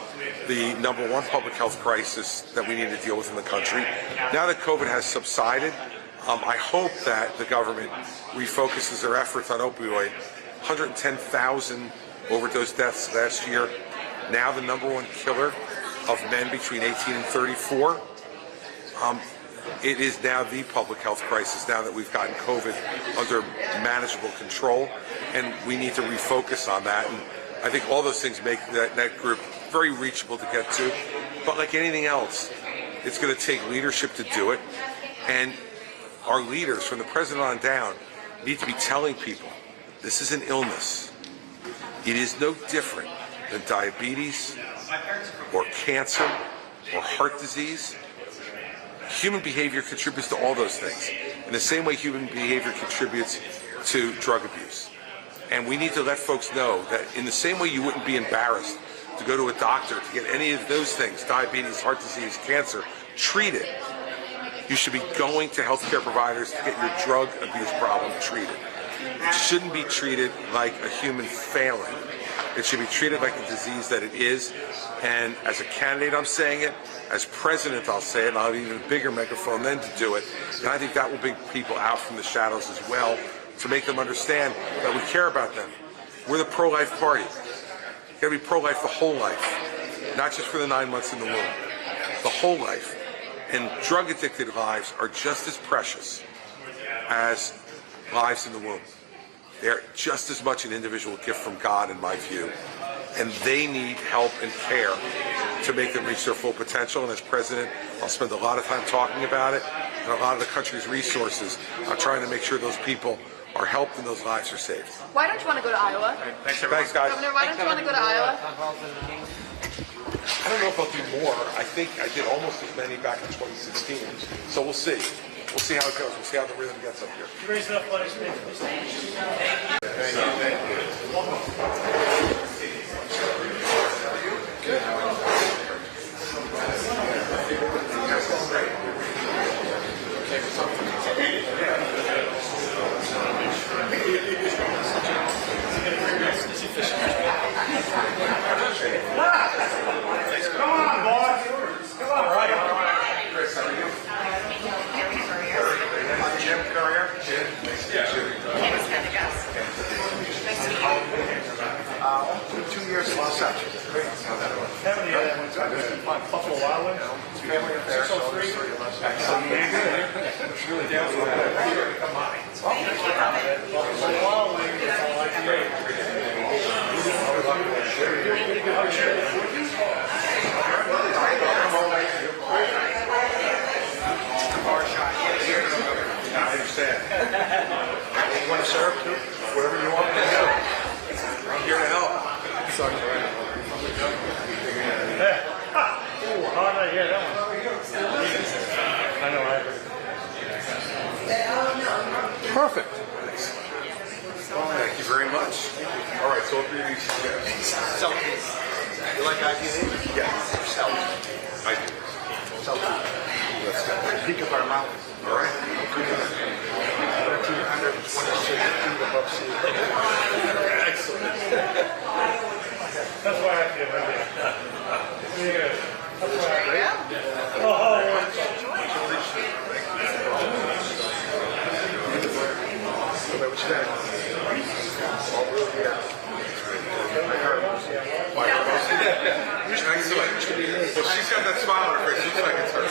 the #1 public health crisis that we need to deal with in the country. Now that COVID has subsided, I hope that the government refocuses their efforts on opioid. 110,000 overdose deaths last year. Now the #1 killer of men between 18 and 34. It is now the public health crisis now that we've gotten COVID under manageable control, and we need to refocus on that. And I think all those things make that group very reachable to get to. But like anything else, It's going to take leadership to do it. And our leaders, from the president on down, need to be telling people this is an illness. It is no different than diabetes or cancer or heart disease. Human behavior contributes to all those things in the same way human behavior contributes to drug abuse. And we need to let folks know that in the same way you wouldn't be embarrassed to go to a doctor to get any of those things, diabetes, heart disease, cancer, treated, you should be going to healthcare providers to get your drug abuse problem treated. It shouldn't be treated like a human failing. It should be treated like a disease that it is. And as a candidate, I'm saying it. As president, I'll say it, and I'll have an even bigger megaphone then to do it. And I think that will bring people out from the shadows as well, to make them understand that we care about them. We're the pro-life party. You gotta be pro-life the whole life, not just for the 9 months in the womb. The whole life. And drug-addicted lives are just as precious as lives in the womb. They're just as much an individual gift from God, in my view. And they need help and care to make them reach their full potential. And as president, I'll spend a lot of time talking about it, and a lot of the country's resources on trying to make sure those people are helped and those lives are saved. Why don't you want to go to Iowa? Thanks, guys. Governor, why don't you want to go to Iowa? I don't know if I'll do more. I think I did almost as many back in 2016. So we'll see. We'll see how it goes. We'll see how the rhythm gets up here. You raised enough money to make this. Buffalo Wild Wings. Family affair. 603. It's really down to that. Come on. Buffalo Wild Wings. I understand. You want to serve too? Whatever you want me to do. I'm here to help. How did I hear that one? I know, I heard. Perfect. Thank you very much. All right, so what do you need to get? Selfies. You like IPA? Yeah. Selfies. I do. Selfies. Let's go. Peak of our mountains. All right. 1,326 feet above sea level. Excellent. That's why I feel right. Yeah. That's why I feel. What you got? Excellent. Well, she's got that smile on her face. Looks like it's her.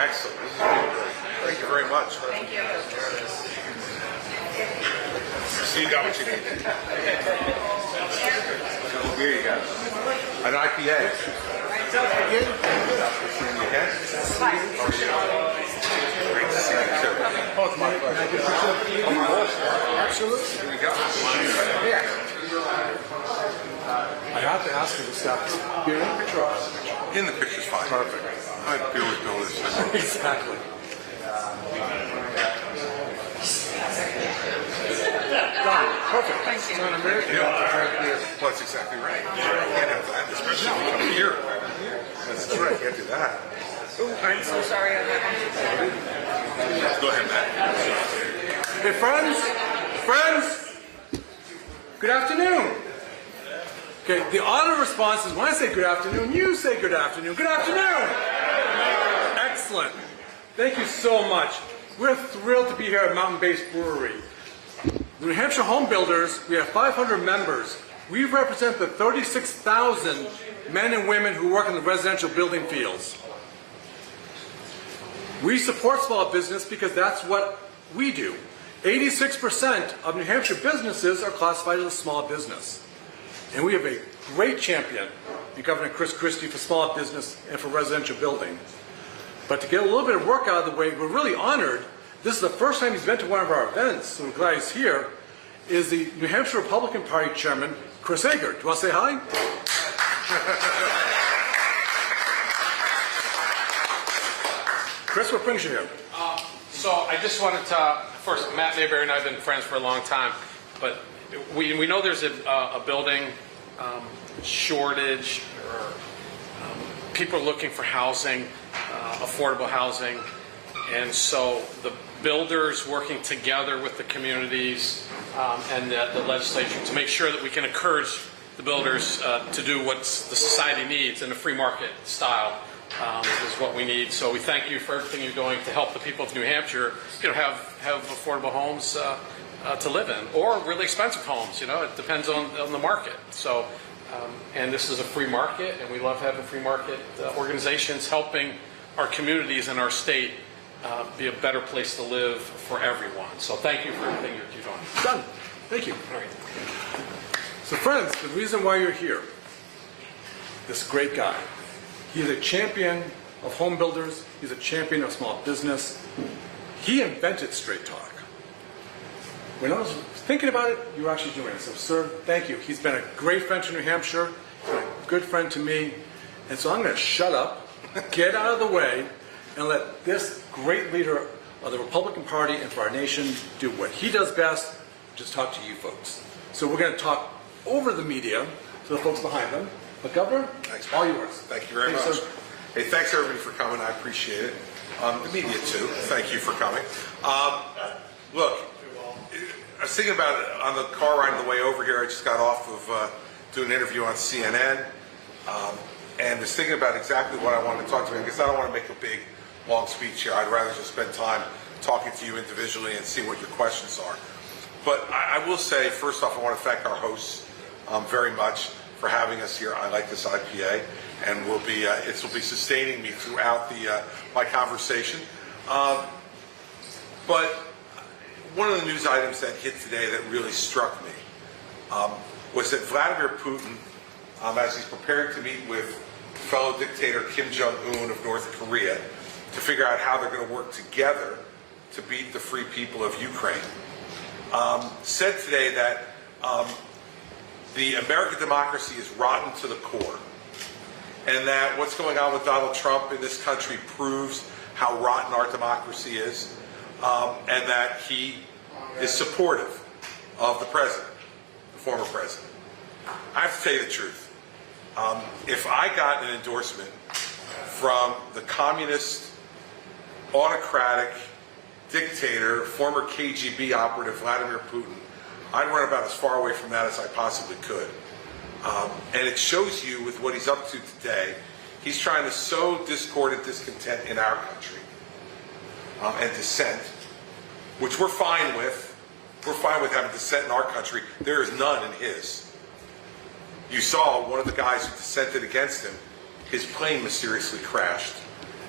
Excellent. This is really great. Thank you very much. Thank you. So you got what you need. Here you go. An IPA. You can? Great to see you too. Oh, it's my pleasure. Absolutely. Here we go. Yeah. I have to ask you this stuff. You're in the picture. In the picture's fine. Perfect. I had beer with Bill this. Exactly. Perfect. Thank you. Well, that's exactly right. You can't have that, especially when you come here. That's right. You can't do that. I'm so sorry on that one. Go ahead, Matt. Hey, friends, good afternoon. Okay, the auto response is when I say good afternoon, you say good afternoon. Good afternoon. Excellent. Thank you so much. We're thrilled to be here at Mountain Base Brewery. The New Hampshire Home Builders, we have 500 members. We represent the 36,000 men and women who work in the residential building fields. We support small business because that's what we do. 86% of New Hampshire businesses are classified as a small business. And we have a great champion in Governor Christie for small business and for residential building. But to get a little bit of work out of the way, we're really honored. This is the first time he's been to one of our events, so I'm glad he's here, is the New Hampshire Republican Party Chairman, Chris Ager. Do you want to say hi? Chris, what brings you here? So I just wanted to, first, Matt Mayberry and I have been friends for a long time, but we know there's a building shortage, or people are looking for housing, affordable housing, and so the builders working together with the communities and the legislature to make sure that we can encourage the builders to do what the society needs in a free market style is what we need. So we thank you for everything you're doing to help the people of New Hampshire, have affordable homes to live in, or really expensive homes. It depends on the market. So, and this is a free market, and we love having free market organizations helping our communities and our state be a better place to live for everyone. So thank you for everything you're doing. Done. Thank you. All right. So friends, the reason why you're here, this great guy, he's a champion of home builders, he's a champion of small business. He invented straight talk. When I was thinking about it, you were actually doing it. So sir, thank you. He's been a great friend to New Hampshire, he's been a good friend to me, and so I'm going to shut up, get out of the way, and let this great leader of the Republican Party and for our nation do what he does best, just talk to you folks. So we're going to talk over the media to the folks behind them. But Governor, Thanks, all yours. Thank you very much. Sir. Hey, thanks everybody for coming. I appreciate it. The media too. Thank you for coming. Look, I was thinking about it on the car ride on the way over here. I just got off of doing an interview on CNN, and was thinking about exactly what I wanted to talk to you because I don't want to make a big, long speech here. I'd rather just spend time talking to you individually and see what your questions are. But I will say, first off, I want to thank our hosts very much for having us here. I like this IPA, and it will be sustaining me throughout my conversation. But one of the news items that hit today that really struck me was that Vladimir Putin, as he's preparing to meet with fellow dictator Kim Jong-un of North Korea to figure out how they're going to work together to beat the free people of Ukraine, said today that the American democracy is rotten to the core, and that what's going on with Donald Trump in this country proves how rotten our democracy is, and that he is supportive of the president, the former president. I have to tell you the truth. If I got an endorsement from the communist, autocratic, dictator, former KGB operative Vladimir Putin, I'd run about as far away from that as I possibly could. And it shows you with what he's up to today, he's trying to sow discord and discontent in our country and dissent, which we're fine with. We're fine with having dissent in our country. There is none in his. You saw one of the guys who dissented against him, his plane mysteriously crashed,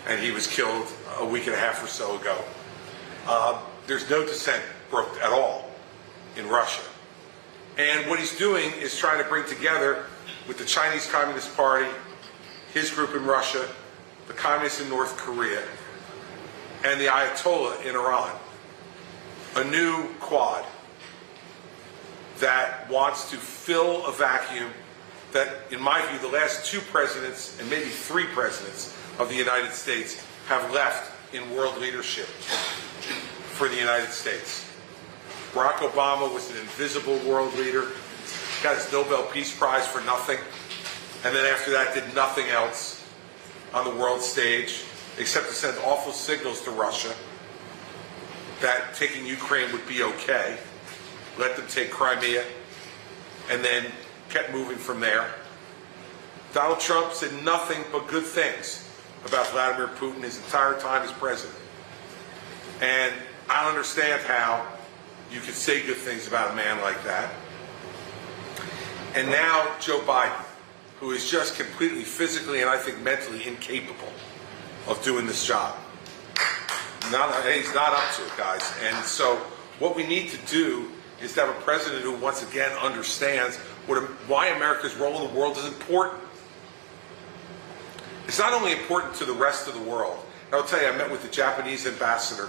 and he was killed a week and a half or so ago. There's no dissent at all in Russia. And what he's doing is trying to bring together with the Chinese Communist Party, his group in Russia, the communists in North Korea, and the Ayatollah in Iran, a new quad that wants to fill a vacuum that, in my view, the last two presidents and maybe three presidents of the United States have left in world leadership for the United States. Barack Obama was an invisible world leader, got his Nobel Peace Prize for nothing, and then after that did nothing else on the world stage except to send awful signals to Russia that taking Ukraine would be okay, let them take Crimea, and then kept moving from there. Donald Trump said nothing but good things about Vladimir Putin his entire time as president. And I don't understand how you could say good things about a man like that. And now Joe Biden, who is just completely physically and I think mentally incapable of doing this job. He's not up to it, guys. And so what we need to do is to have a president who once again understands why America's role in the world is important. It's not only important to the rest of the world, I'll tell you, I met with the Japanese ambassador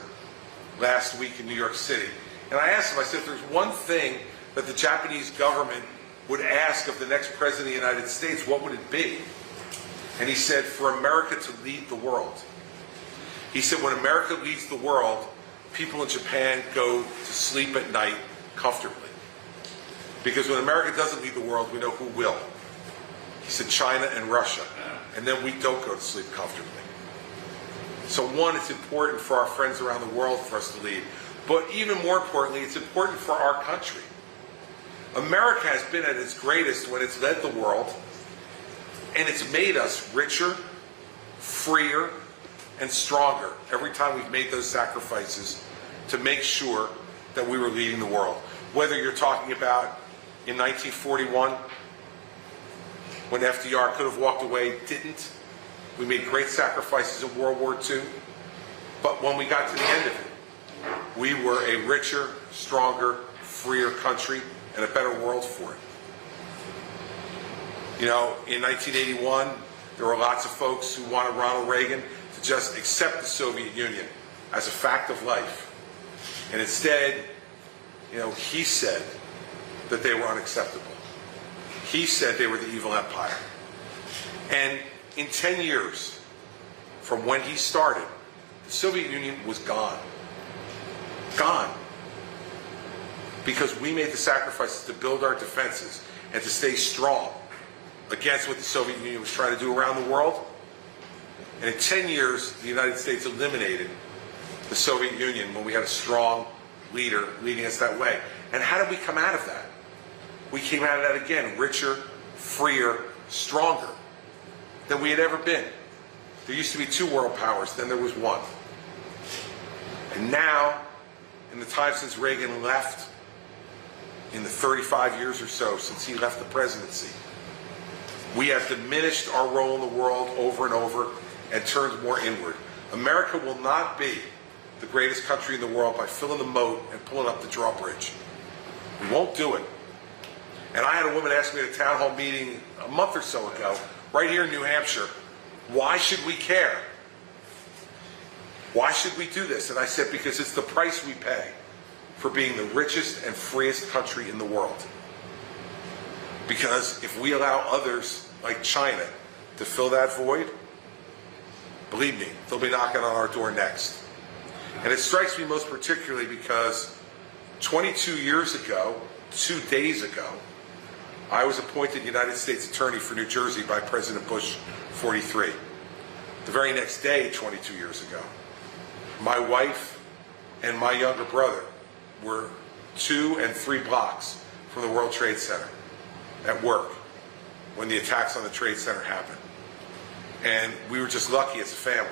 last week in New York City, and I asked him, I said, if there's one thing that the Japanese government would ask of the next president of the United States, what would it be? And he said, for America to lead the world. He said, when America leads the world, people in Japan go to sleep at night comfortably. Because when America doesn't lead the world, we know who will. He said China and Russia. And then we don't go to sleep comfortably. So one, it's important for our friends around the world for us to lead. But even more importantly, it's important for our country. America has been at its greatest when it's led the world, and it's made us richer, freer, and stronger every time we've made those sacrifices to make sure that we were leading the world. Whether you're talking about in 1941, when FDR could have walked away, didn't. We made great sacrifices in World War II. But when we got to the end of it, we were a richer, stronger, freer country and a better world for it. You know, in 1981, there were lots of folks who wanted Ronald Reagan to just accept the Soviet Union as a fact of life. And instead, you know, he said that they were unacceptable. He said they were the evil empire. And in 10 years from when he started, the Soviet Union was gone. Gone. Because we made the sacrifices to build our defenses and to stay strong against what the Soviet Union was trying to do around the world. And in 10 years, the United States eliminated the Soviet Union when we had a strong leader leading us that way. And how did we come out of that? We came out of that again, richer, freer, stronger than we had ever been. There used to be two world powers, then there was one. And now, in the time since Reagan left, in the 35 years or so since he left the presidency, we have diminished our role in the world over and over and turned more inward. America will not be the greatest country in the world by filling the moat and pulling up the drawbridge. We won't do it. And I had a woman ask me at a town hall meeting a month or so ago, right here in New Hampshire, why should we care? Why should we do this? And I said, because it's the price we pay for being the richest and freest country in the world. Because if we allow others like China to fill that void, believe me, they'll be knocking on our door next. And it strikes me most particularly because 22 years ago, 2 days ago, I was appointed United States Attorney for New Jersey by President Bush 43. The very next day, 22 years ago, my wife and my younger brother were 2 and 3 blocks from the World Trade Center at work when the attacks on the Trade Center happened. And we were just lucky as a family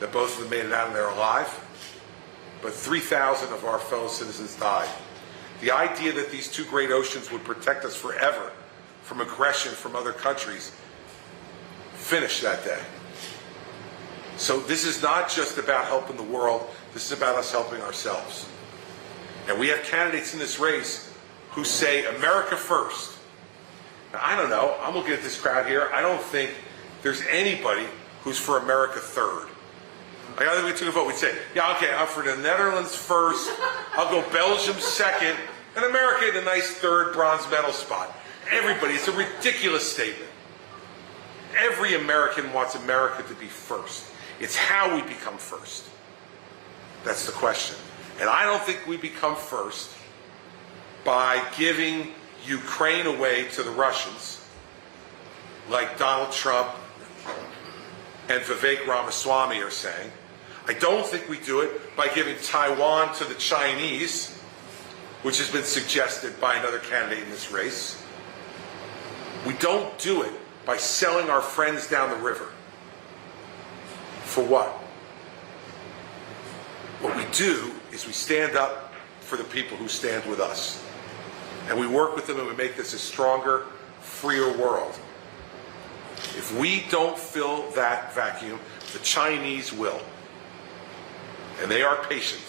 that both of them made it out and they're alive, but 3,000 of our fellow citizens died. The idea that these two great oceans would protect us forever from aggression from other countries finished that day. So this is not just about helping the world, this is about us helping ourselves. And we have candidates in this race who say, America first. Now, I don't know, I'm looking at this crowd here, I don't think there's anybody who's for America third. Like, I think we took a vote, we'd say, yeah, okay, I'm for the Netherlands first, I'll go Belgium second, and America in a nice third bronze medal spot. Everybody, it's a ridiculous statement. Every American wants America to be first. It's how we become first. That's the question. And I don't think we become first by giving Ukraine away to the Russians, like Donald Trump and Vivek Ramaswamy are saying. I don't think we do it by giving Taiwan to the Chinese, which has been suggested by another candidate in this race. We don't do it by selling our friends down the river. For what? What we do is we stand up for the people who stand with us. And we work with them and we make this a stronger, freer world. If we don't fill that vacuum, the Chinese will. And they are patient.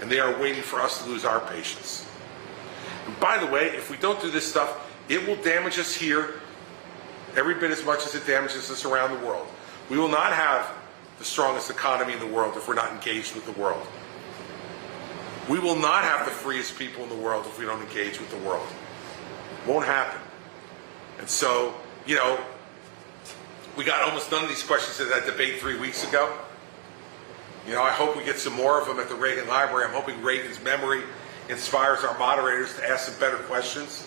And they are waiting for us to lose our patience. And by the way, if we don't do this stuff, it will damage us here every bit as much as it damages us around the world. We will not have the strongest economy in the world if we're not engaged with the world. We will not have the freest people in the world if we don't engage with the world. Won't happen. And so, you know, we got almost none of these questions at that debate 3 weeks ago. You know, I hope we get some more of them at the Reagan Library. I'm hoping Reagan's memory inspires our moderators to ask some better questions.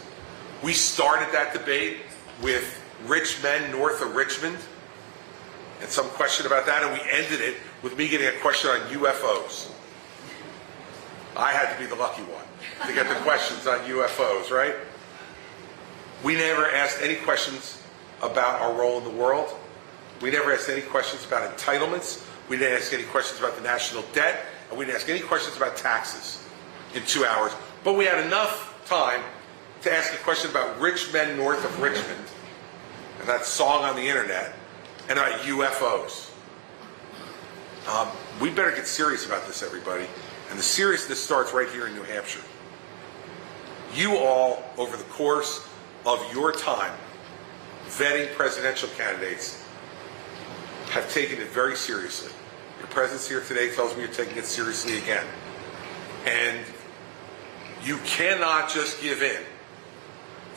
We started that debate with rich men north of Richmond and some question about that, and we ended it with me getting a question on UFOs. I had to be the lucky one to get the questions on UFOs, right? We never asked any questions about our role in the world. We never asked any questions about entitlements. We didn't ask any questions about the national debt, and we didn't ask any questions about taxes in 2 hours. But we had enough time to ask a question about rich men north of Richmond, and that song on the internet, and about UFOs. We better get serious about this, everybody. And the seriousness starts right here in New Hampshire. You all, over the course of your time vetting presidential candidates, have taken it very seriously. Your presence here today tells me you're taking it seriously again. And you cannot just give in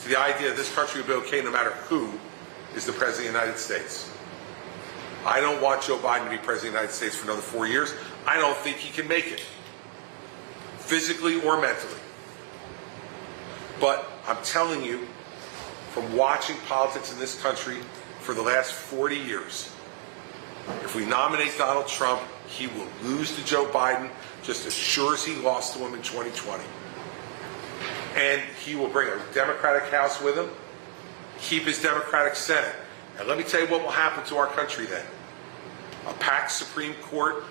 to the idea that this country will be okay no matter who is the President of the United States. I don't want Joe Biden to be President of the United States for another 4 years. I don't think he can make it, physically or mentally. But I'm telling you, from watching politics in this country for the last 40 years, if we nominate Donald Trump, he will lose to Joe Biden just as sure as he lost to him in 2020. And he will bring a Democratic House with him, keep his Democratic Senate. And let me tell you what will happen to our country then. A packed Supreme Court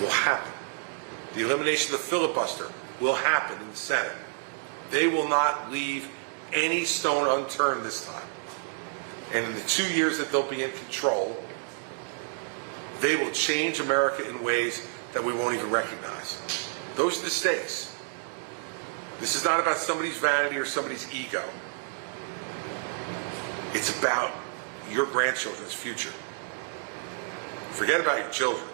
will happen. The elimination of the filibuster will happen in the Senate. They will not leave any stone unturned this time. And in the 2 years that they'll be in control, they will change America in ways that we won't even recognize. Those are the stakes. This is not about somebody's vanity or somebody's ego. It's about your grandchildren's future. Forget about your children.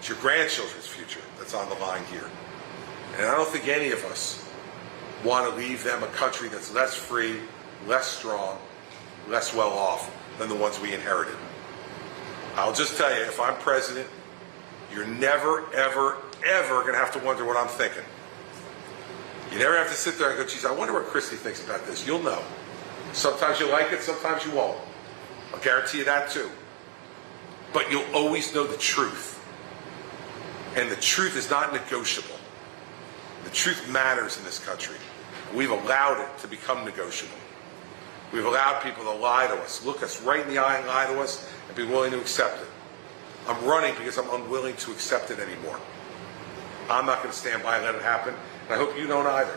It's your grandchildren's future that's on the line here. And I don't think any of us want to leave them a country that's less free, less strong, less well off than the ones we inherited. I'll just tell you, if I'm president, you're never, ever, ever going to have to wonder what I'm thinking. You never have to sit there and go, geez, I wonder what Christie thinks about this. You'll know. Sometimes you like it, sometimes you won't. I'll guarantee you that too. But you'll always know the truth. And the truth is not negotiable. The truth matters in this country. We've allowed it to become negotiable. We've allowed people to lie to us, look us right in the eye and lie to us, and be willing to accept it. I'm running because I'm unwilling to accept it anymore. I'm not going to stand by and let it happen, and I hope you don't either.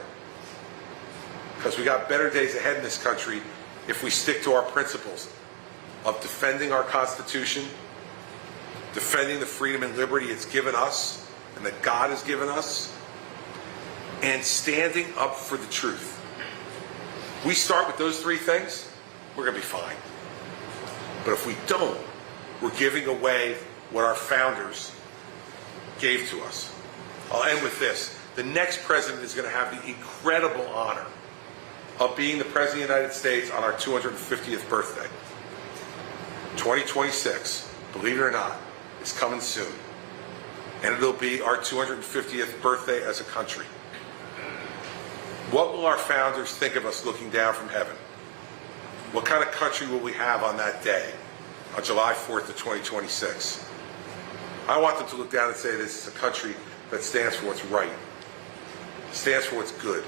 Because we got better days ahead in this country if we stick to our principles of defending our Constitution, defending the freedom and liberty it's given us and that God has given us, and standing up for the truth. We start with those three things, we're going to be fine. But if we don't, we're giving away what our founders gave to us. I'll end with this. The next president is going to have the incredible honor of being the President of the United States on our 250th birthday. 2026, believe it or not, is coming soon. And it'll be our 250th birthday as a country. What will our founders think of us looking down from heaven? What kind of country will we have on that day, on July 4th of 2026? I want them to look down and say this is a country that stands for what's right, stands for what's good,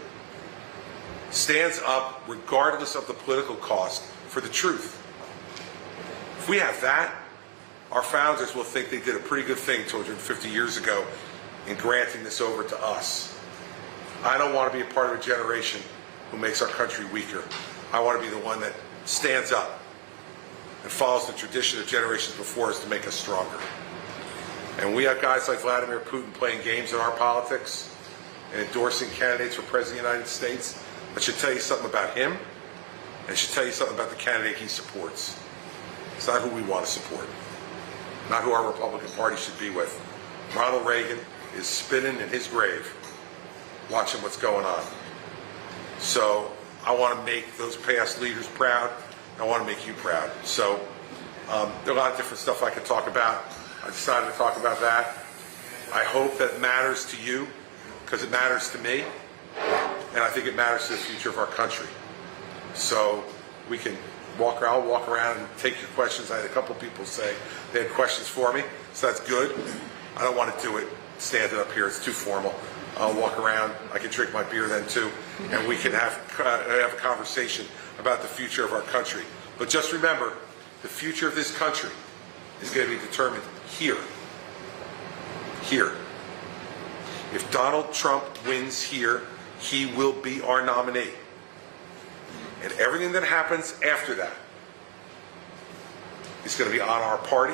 stands up regardless of the political cost for the truth. If we have that, our founders will think they did a pretty good thing 250 years ago in granting this over to us. I don't want to be a part of a generation who makes our country weaker. I want to be the one that stands up and follows the tradition of generations before us to make us stronger. And we have guys like Vladimir Putin playing games in our politics and endorsing candidates for President of the United States. That should tell you something about him, and it should tell you something about the candidate he supports. It's not who we want to support. Not who our Republican Party should be with. Ronald Reagan is spinning in his grave, watching what's going on. So I want to make those past leaders proud. I want to make you proud. So there are a lot of different stuff I could talk about. I decided to talk about that. I hope that matters to you, because it matters to me, and I think it matters to the future of our country. So we can walk around and take your questions. I had a couple people say they had questions for me, so that's good. I don't want to do it standing up here. It's too formal. I'll walk around. I can drink my beer then too, and we can have a conversation about the future of our country. But just remember, the future of this country is going to be determined here. Here. If Donald Trump wins here, he will be our nominee. And everything that happens after that is going to be on our party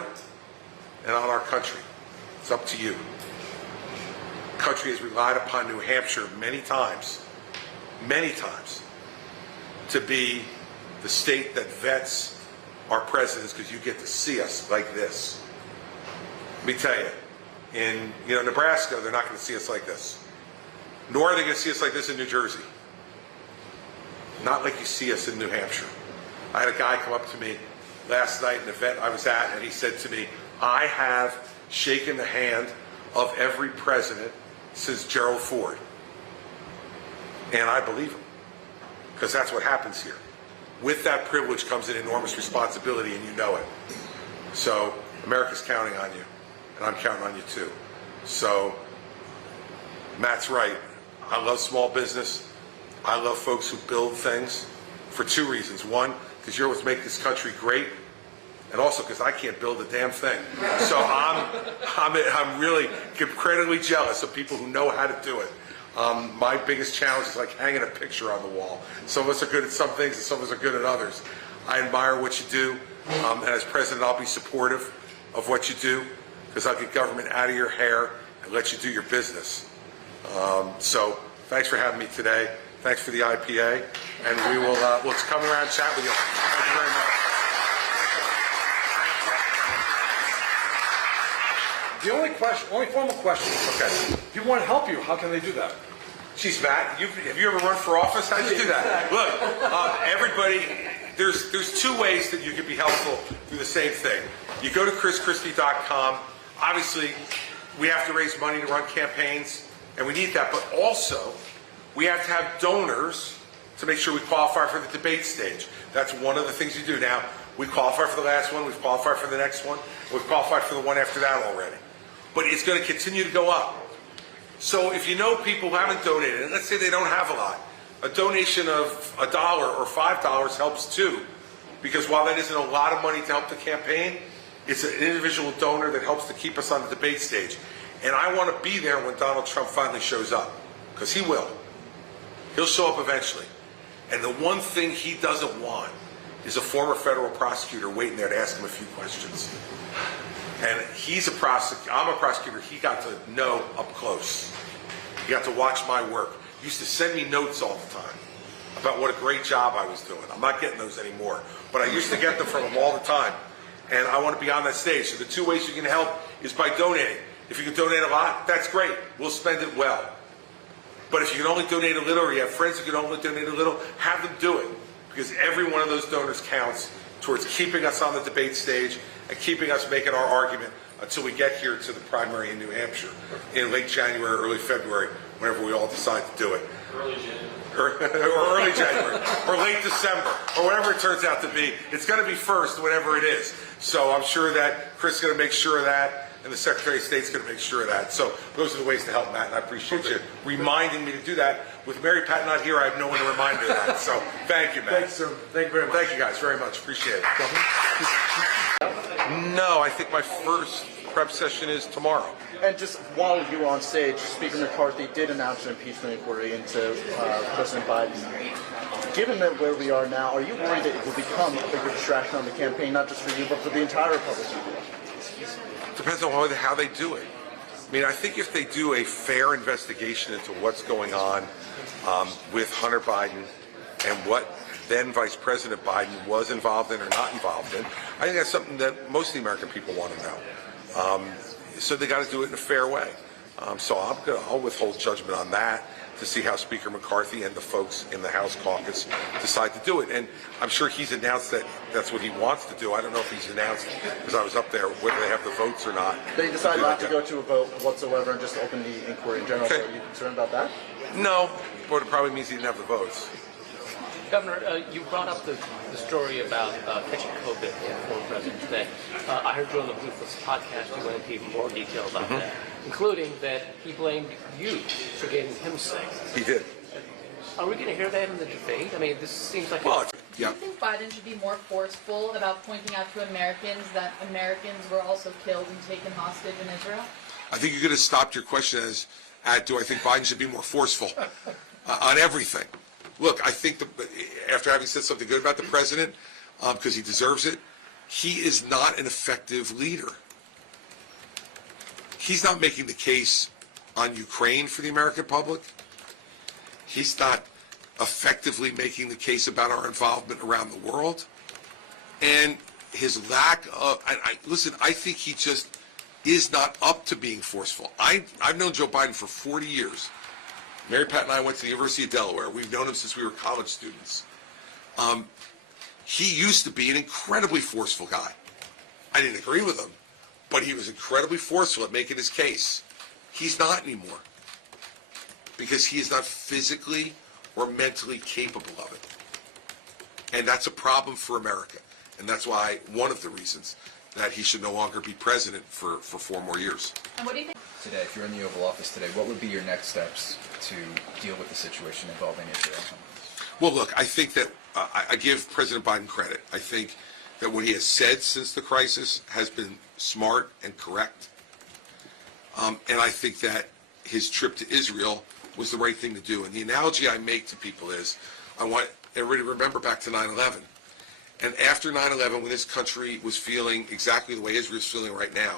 and on our country. It's up to you. The country has relied upon New Hampshire many times, to be the state that vets our presidents, because you get to see us like this. Let me tell you, in Nebraska, they're not going to see us like this. Nor are they going to see us like this in New Jersey. Not like you see us in New Hampshire. I had a guy come up to me last night in an event I was at, and he said to me, I have shaken the hand of every president since Gerald Ford. And I believe him, because that's what happens here. With that privilege comes an enormous responsibility, and you know it. So America's counting on you, and I'm counting on you too. So Matt's right. I love small business. I love folks who build things for two reasons. One, because you're what's make this country great, and also because I can't build a damn thing. So I'm really incredibly jealous of people who know how to do it. My biggest challenge is like hanging a picture on the wall. Some of us are good at some things, and some of us are good at others. I admire what you do, and as president, I'll be supportive of what you do, because I'll get government out of your hair and let you do your business. So thanks for having me today. Thanks for the IPA, and we'll come around and chat with you. Thank you very much. The only formal question. Okay. If people want to help you, how can they do that? Jeez, Matt, have you ever run for office? How'd you do that? Look, everybody, there's two ways that you can be helpful through the same thing. You go to chrischristie.com. Obviously, we have to raise money to run campaigns, and we need that, but also we have to have donors to make sure we qualify for the debate stage. That's one of the things you do. Now, we qualified for the last one, we've qualified for the next one, we've qualified for the one after that already. But it's going to continue to go up. So if you know people who haven't donated, and let's say they don't have a lot, a donation of $1 or $5 helps too. Because while that isn't a lot of money to help the campaign, it's an individual donor that helps to keep us on the debate stage. And I want to be there when Donald Trump finally shows up, because he will. He'll show up eventually. And the one thing he doesn't want is a former federal prosecutor waiting there to ask him a few questions. And he's a prosecutor, I'm a prosecutor, he got to know up close. He got to watch my work. He used to send me notes all the time about what a great job I was doing. I'm not getting those anymore, but I used to get them from him all the time. And I want to be on that stage. So the two ways you can help is by donating. If you can donate a lot, that's great. We'll spend it well. But if you can only donate a little, or you have friends who can only donate a little, have them do it. Because every one of those donors counts towards keeping us on the debate stage and keeping us making our argument until we get here to the primary in New Hampshire in late January, early February, whenever we all decide to do it. Early January. Or early January, or late December, or whatever it turns out to be. It's going to be first, whatever it is. So I'm sure that Chris is going to make sure of that, and the Secretary of State's going to make sure of that. So those are the ways to help, Matt, and I appreciate you reminding me to do that. With Mary Pat not here, I have no one to remind me of that. So thank you, Matt. Thanks, sir. Thank you very much. Thank you guys very much. Appreciate it. No, I think my first prep session is tomorrow. And just while you were on stage, Speaker McCarthy did announce an impeachment inquiry into President Biden. Given that where we are now, are you worried that it will become a bigger distraction on the campaign, not just for you, but for the entire Republican Party? Depends on how they do it. I mean, I think if they do a fair investigation into what's going on with Hunter Biden and what then Vice President Biden was involved in or not involved in. I think that's something that most of the American people want to know. So they got to do it in a fair way. So I'll withhold judgment on that to see how Speaker McCarthy and the folks in the House caucus decide to do it. And I'm sure he's announced that that's what he wants to do. I don't know if he's announced, because I was up there, whether they have the votes or not. They decide not to go to a vote whatsoever and just open the inquiry in general. Okay. So are you concerned about that? No, but it probably means he didn't have the votes. Governor, you brought up the story about catching COVID for the president today. I heard you on the Bluetooth podcast. You went into even more detail about that, including that he blamed you for getting him sick. He did. Are we going to hear that in the debate? I mean, this seems like Well, Do you think Biden should be more forceful about pointing out to Americans that Americans were also killed and taken hostage in Israel? I think you could have stopped your question at do I think Biden should be more forceful on everything? Look, I think after having said something good about the president, because he deserves it, he is not an effective leader. He's not making the case on Ukraine for the American public. He's not effectively making the case about our involvement around the world. And his lack of, listen, I think he just is not up to being forceful. I've known Joe Biden for 40 years. Mary Pat and I went to the University of Delaware. We've known him since we were college students. He used to be an incredibly forceful guy. I didn't agree with him, but he was incredibly forceful at making his case. He's not anymore because he is not physically or mentally capable of it. And that's a problem for America. And that's why one of the reasons that he should no longer be president for 4 more years. And what do you think? Today, if you're in the Oval Office today, what would be your next steps to deal with the situation involving Israel? Well, look, I think that I give President Biden credit. I think that what he has said since the crisis has been smart and correct. And I think that his trip to Israel was the right thing to do. And the analogy I make to people is, I want everybody to remember back to 9/11. And after 9/11, when this country was feeling exactly the way Israel is feeling right now,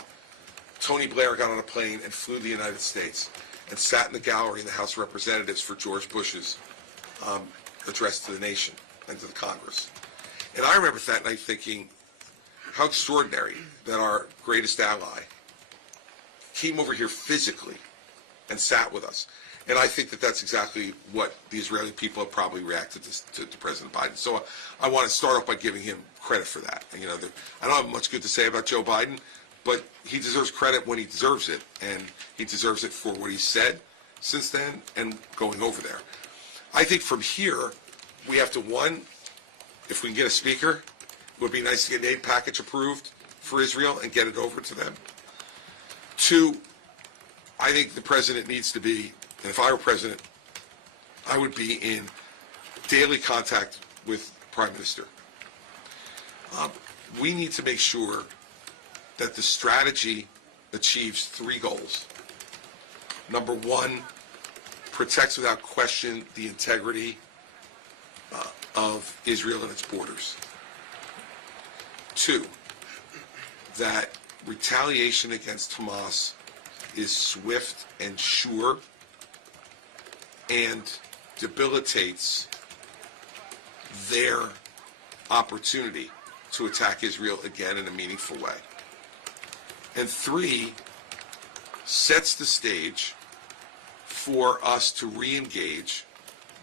Tony Blair got on a plane and flew to the United States and sat in the gallery in the House of Representatives for George Bush's address to the nation and to the Congress. And I remember that night thinking, how extraordinary that our greatest ally came over here physically and sat with us. And I think that that's exactly what the Israeli people have probably reacted to President Biden. So I want to start off by giving him credit for that. You know, I don't have much good to say about Joe Biden, but he deserves credit when he deserves it, and he deserves it for what he said since then and going over there. I think from here, we have to, one, if we can get a speaker, it would be nice to get an aid package approved for Israel and get it over to them. Two, I think the president needs to be, and if I were president, I would be in daily contact with the Prime Minister. We need to make sure that the strategy achieves 3 goals. Number 1, protects without question the integrity of Israel and its borders. 2, that retaliation against Hamas is swift and sure and debilitates their opportunity to attack Israel again in a meaningful way. And 3, sets the stage for us to re-engage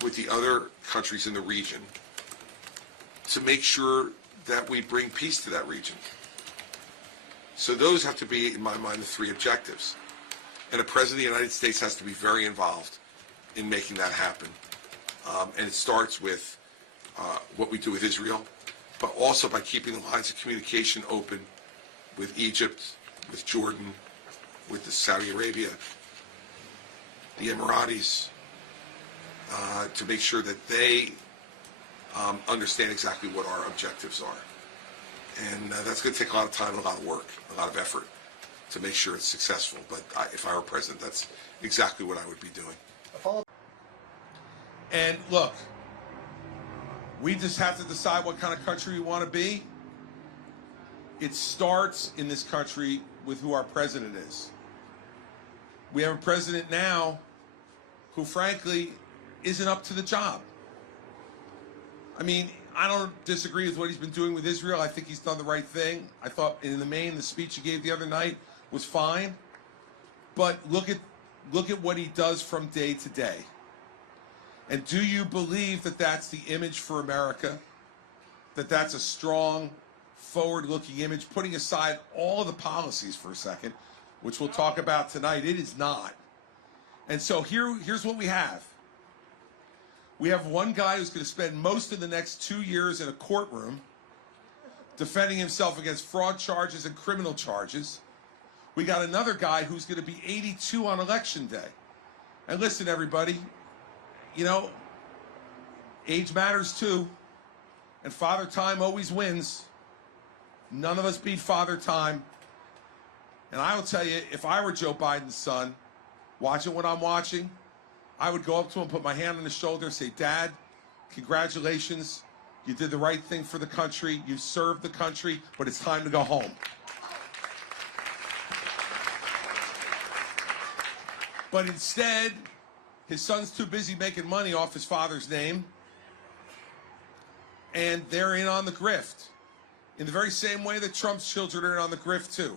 with the other countries in the region to make sure that we bring peace to that region. So those have to be, in my mind, the 3 objectives. And the President of the United States has to be very involved in making that happen. And it starts with what we do with Israel, but also by keeping the lines of communication open with Egypt, with Jordan, with Saudi Arabia, the Emiratis, to make sure that they understand exactly what our objectives are. And that's going to take a lot of time and a lot of work, a lot of effort to make sure it's successful. But if I were president, that's exactly what I would be doing. And look, we just have to decide what kind of country we want to be. It starts in this country with who our president is. We have a president now who, frankly, isn't up to the job. I mean, I don't disagree with what he's been doing with Israel. I think he's done the right thing. I thought, in the main, the speech he gave the other night was fine. But look at what he does from day to day. And do you believe that that's the image for America? That that's a strong, forward-looking image, putting aside all of the policies for a second, which we'll talk about tonight? It is not. And so here's what we have. We have one guy who's going to spend most of the next 2 years in a courtroom defending himself against fraud charges and criminal charges. We got another guy who's going to be 82 on election day. And listen, everybody, you know, age matters too. And Father Time always wins. None of us beat Father Time. And I will tell you, if I were Joe Biden's son, watching what I'm watching, I would go up to him, put my hand on his shoulder, and say, Dad, congratulations. You did the right thing for the country. You served the country, but it's time to go home. But instead, his son's too busy making money off his father's name, and they're in on the grift in the very same way that Trump's children are in on the grift too.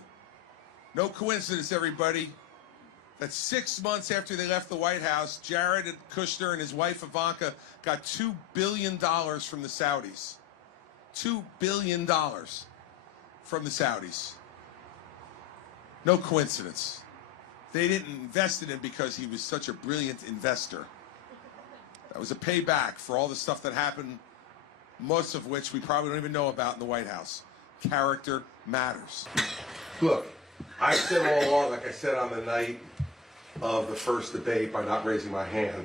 No coincidence, everybody, that 6 months after they left the White House, Jared Kushner and his wife Ivanka got $2 billion from the Saudis. $2 billion from the Saudis. No coincidence. They didn't invest in him because he was such a brilliant investor. That was a payback for all the stuff that happened, most of which we probably don't even know about in the White House. Character matters. Look, I said all along, like I said on the night of the first debate by not raising my hand,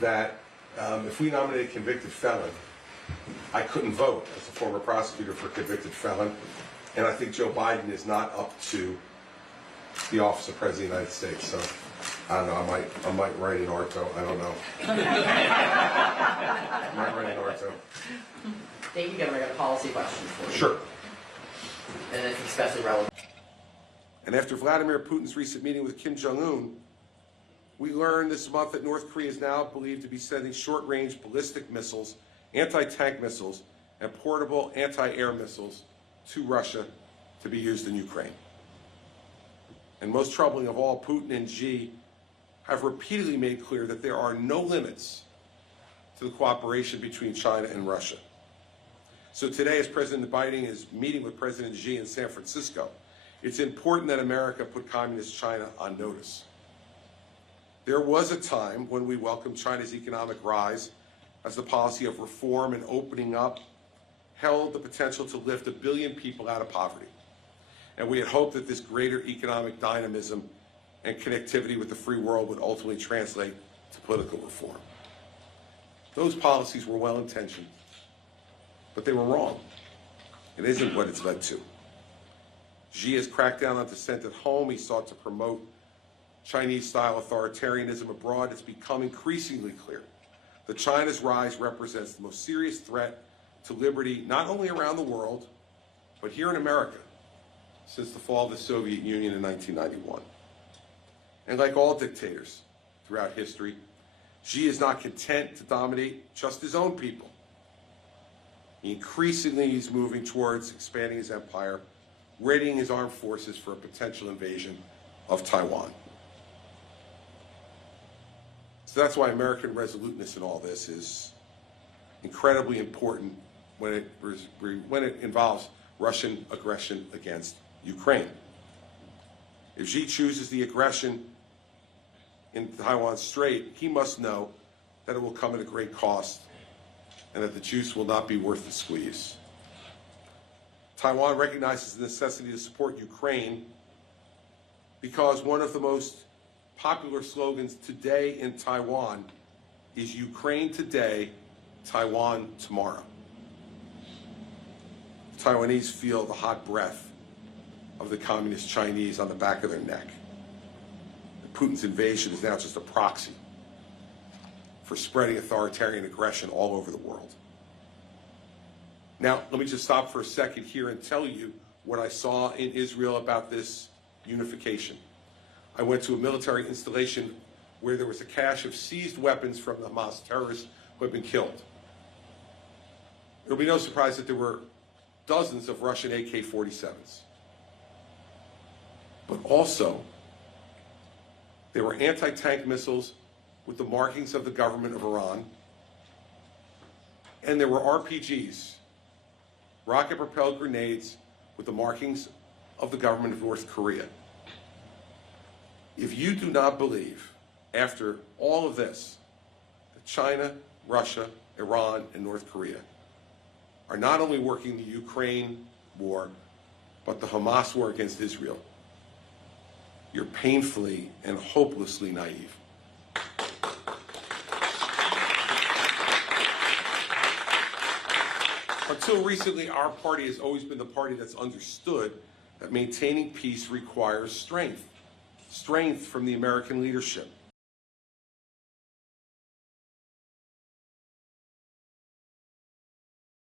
that if we nominated a convicted felon, I couldn't vote as a former prosecutor for a convicted felon. And I think Joe Biden is not up to the office of President of the United States. So I don't know, I might write an ortho. I don't know. I might write an ortho. Thank you, Governor. I got a policy question for you. Sure. And it's especially relevant. And after Vladimir Putin's recent meeting with Kim Jong-un, we learned this month that North Korea is now believed to be sending short-range ballistic missiles, anti-tank missiles, and portable anti-air missiles to Russia to be used in Ukraine. And most troubling of all, Putin and Xi have repeatedly made clear that there are no limits to the cooperation between China and Russia. So today, as President Biden is meeting with President Xi in San Francisco, it's important that America put communist China on notice. There was a time when we welcomed China's economic rise as the policy of reform and opening up held the potential to lift 1 billion people out of poverty. And we had hoped that this greater economic dynamism and connectivity with the free world would ultimately translate to political reform. Those policies were well-intentioned, but they were wrong. It isn't what it's led to. Xi has cracked down on dissent at home. He sought to promote Chinese-style authoritarianism abroad. It's become increasingly clear that China's rise represents the most serious threat to liberty, not only around the world, but here in America, since the fall of the Soviet Union in 1991. And like all dictators throughout history, Xi is not content to dominate just his own people. He increasingly is moving towards expanding his empire, readying his armed forces for a potential invasion of Taiwan. So that's why American resoluteness in all this is incredibly important when it involves Russian aggression against Ukraine. If Xi chooses the aggression in Taiwan Strait, he must know that it will come at a great cost and that the juice will not be worth the squeeze. Taiwan recognizes the necessity to support Ukraine because one of the most popular slogans today in Taiwan is Ukraine today, Taiwan tomorrow. The Taiwanese feel the hot breath of the communist Chinese on the back of their neck. Putin's invasion is now just a proxy for spreading authoritarian aggression all over the world. Now, let me just stop for a second here and tell you what I saw in Israel about this unification. I went to a military installation where there was a cache of seized weapons from the Hamas terrorists who had been killed. It'll be no surprise that there were dozens of Russian AK-47s. But also, there were anti-tank missiles with the markings of the government of Iran, and there were RPGs, rocket-propelled grenades with the markings of the government of North Korea. If you do not believe, after all of this, that China, Russia, Iran, and North Korea are not only working the Ukraine war, but the Hamas war against Israel, you're painfully and hopelessly naive. Until recently, our party has always been the party that's understood that maintaining peace requires strength. Strength from the American leadership.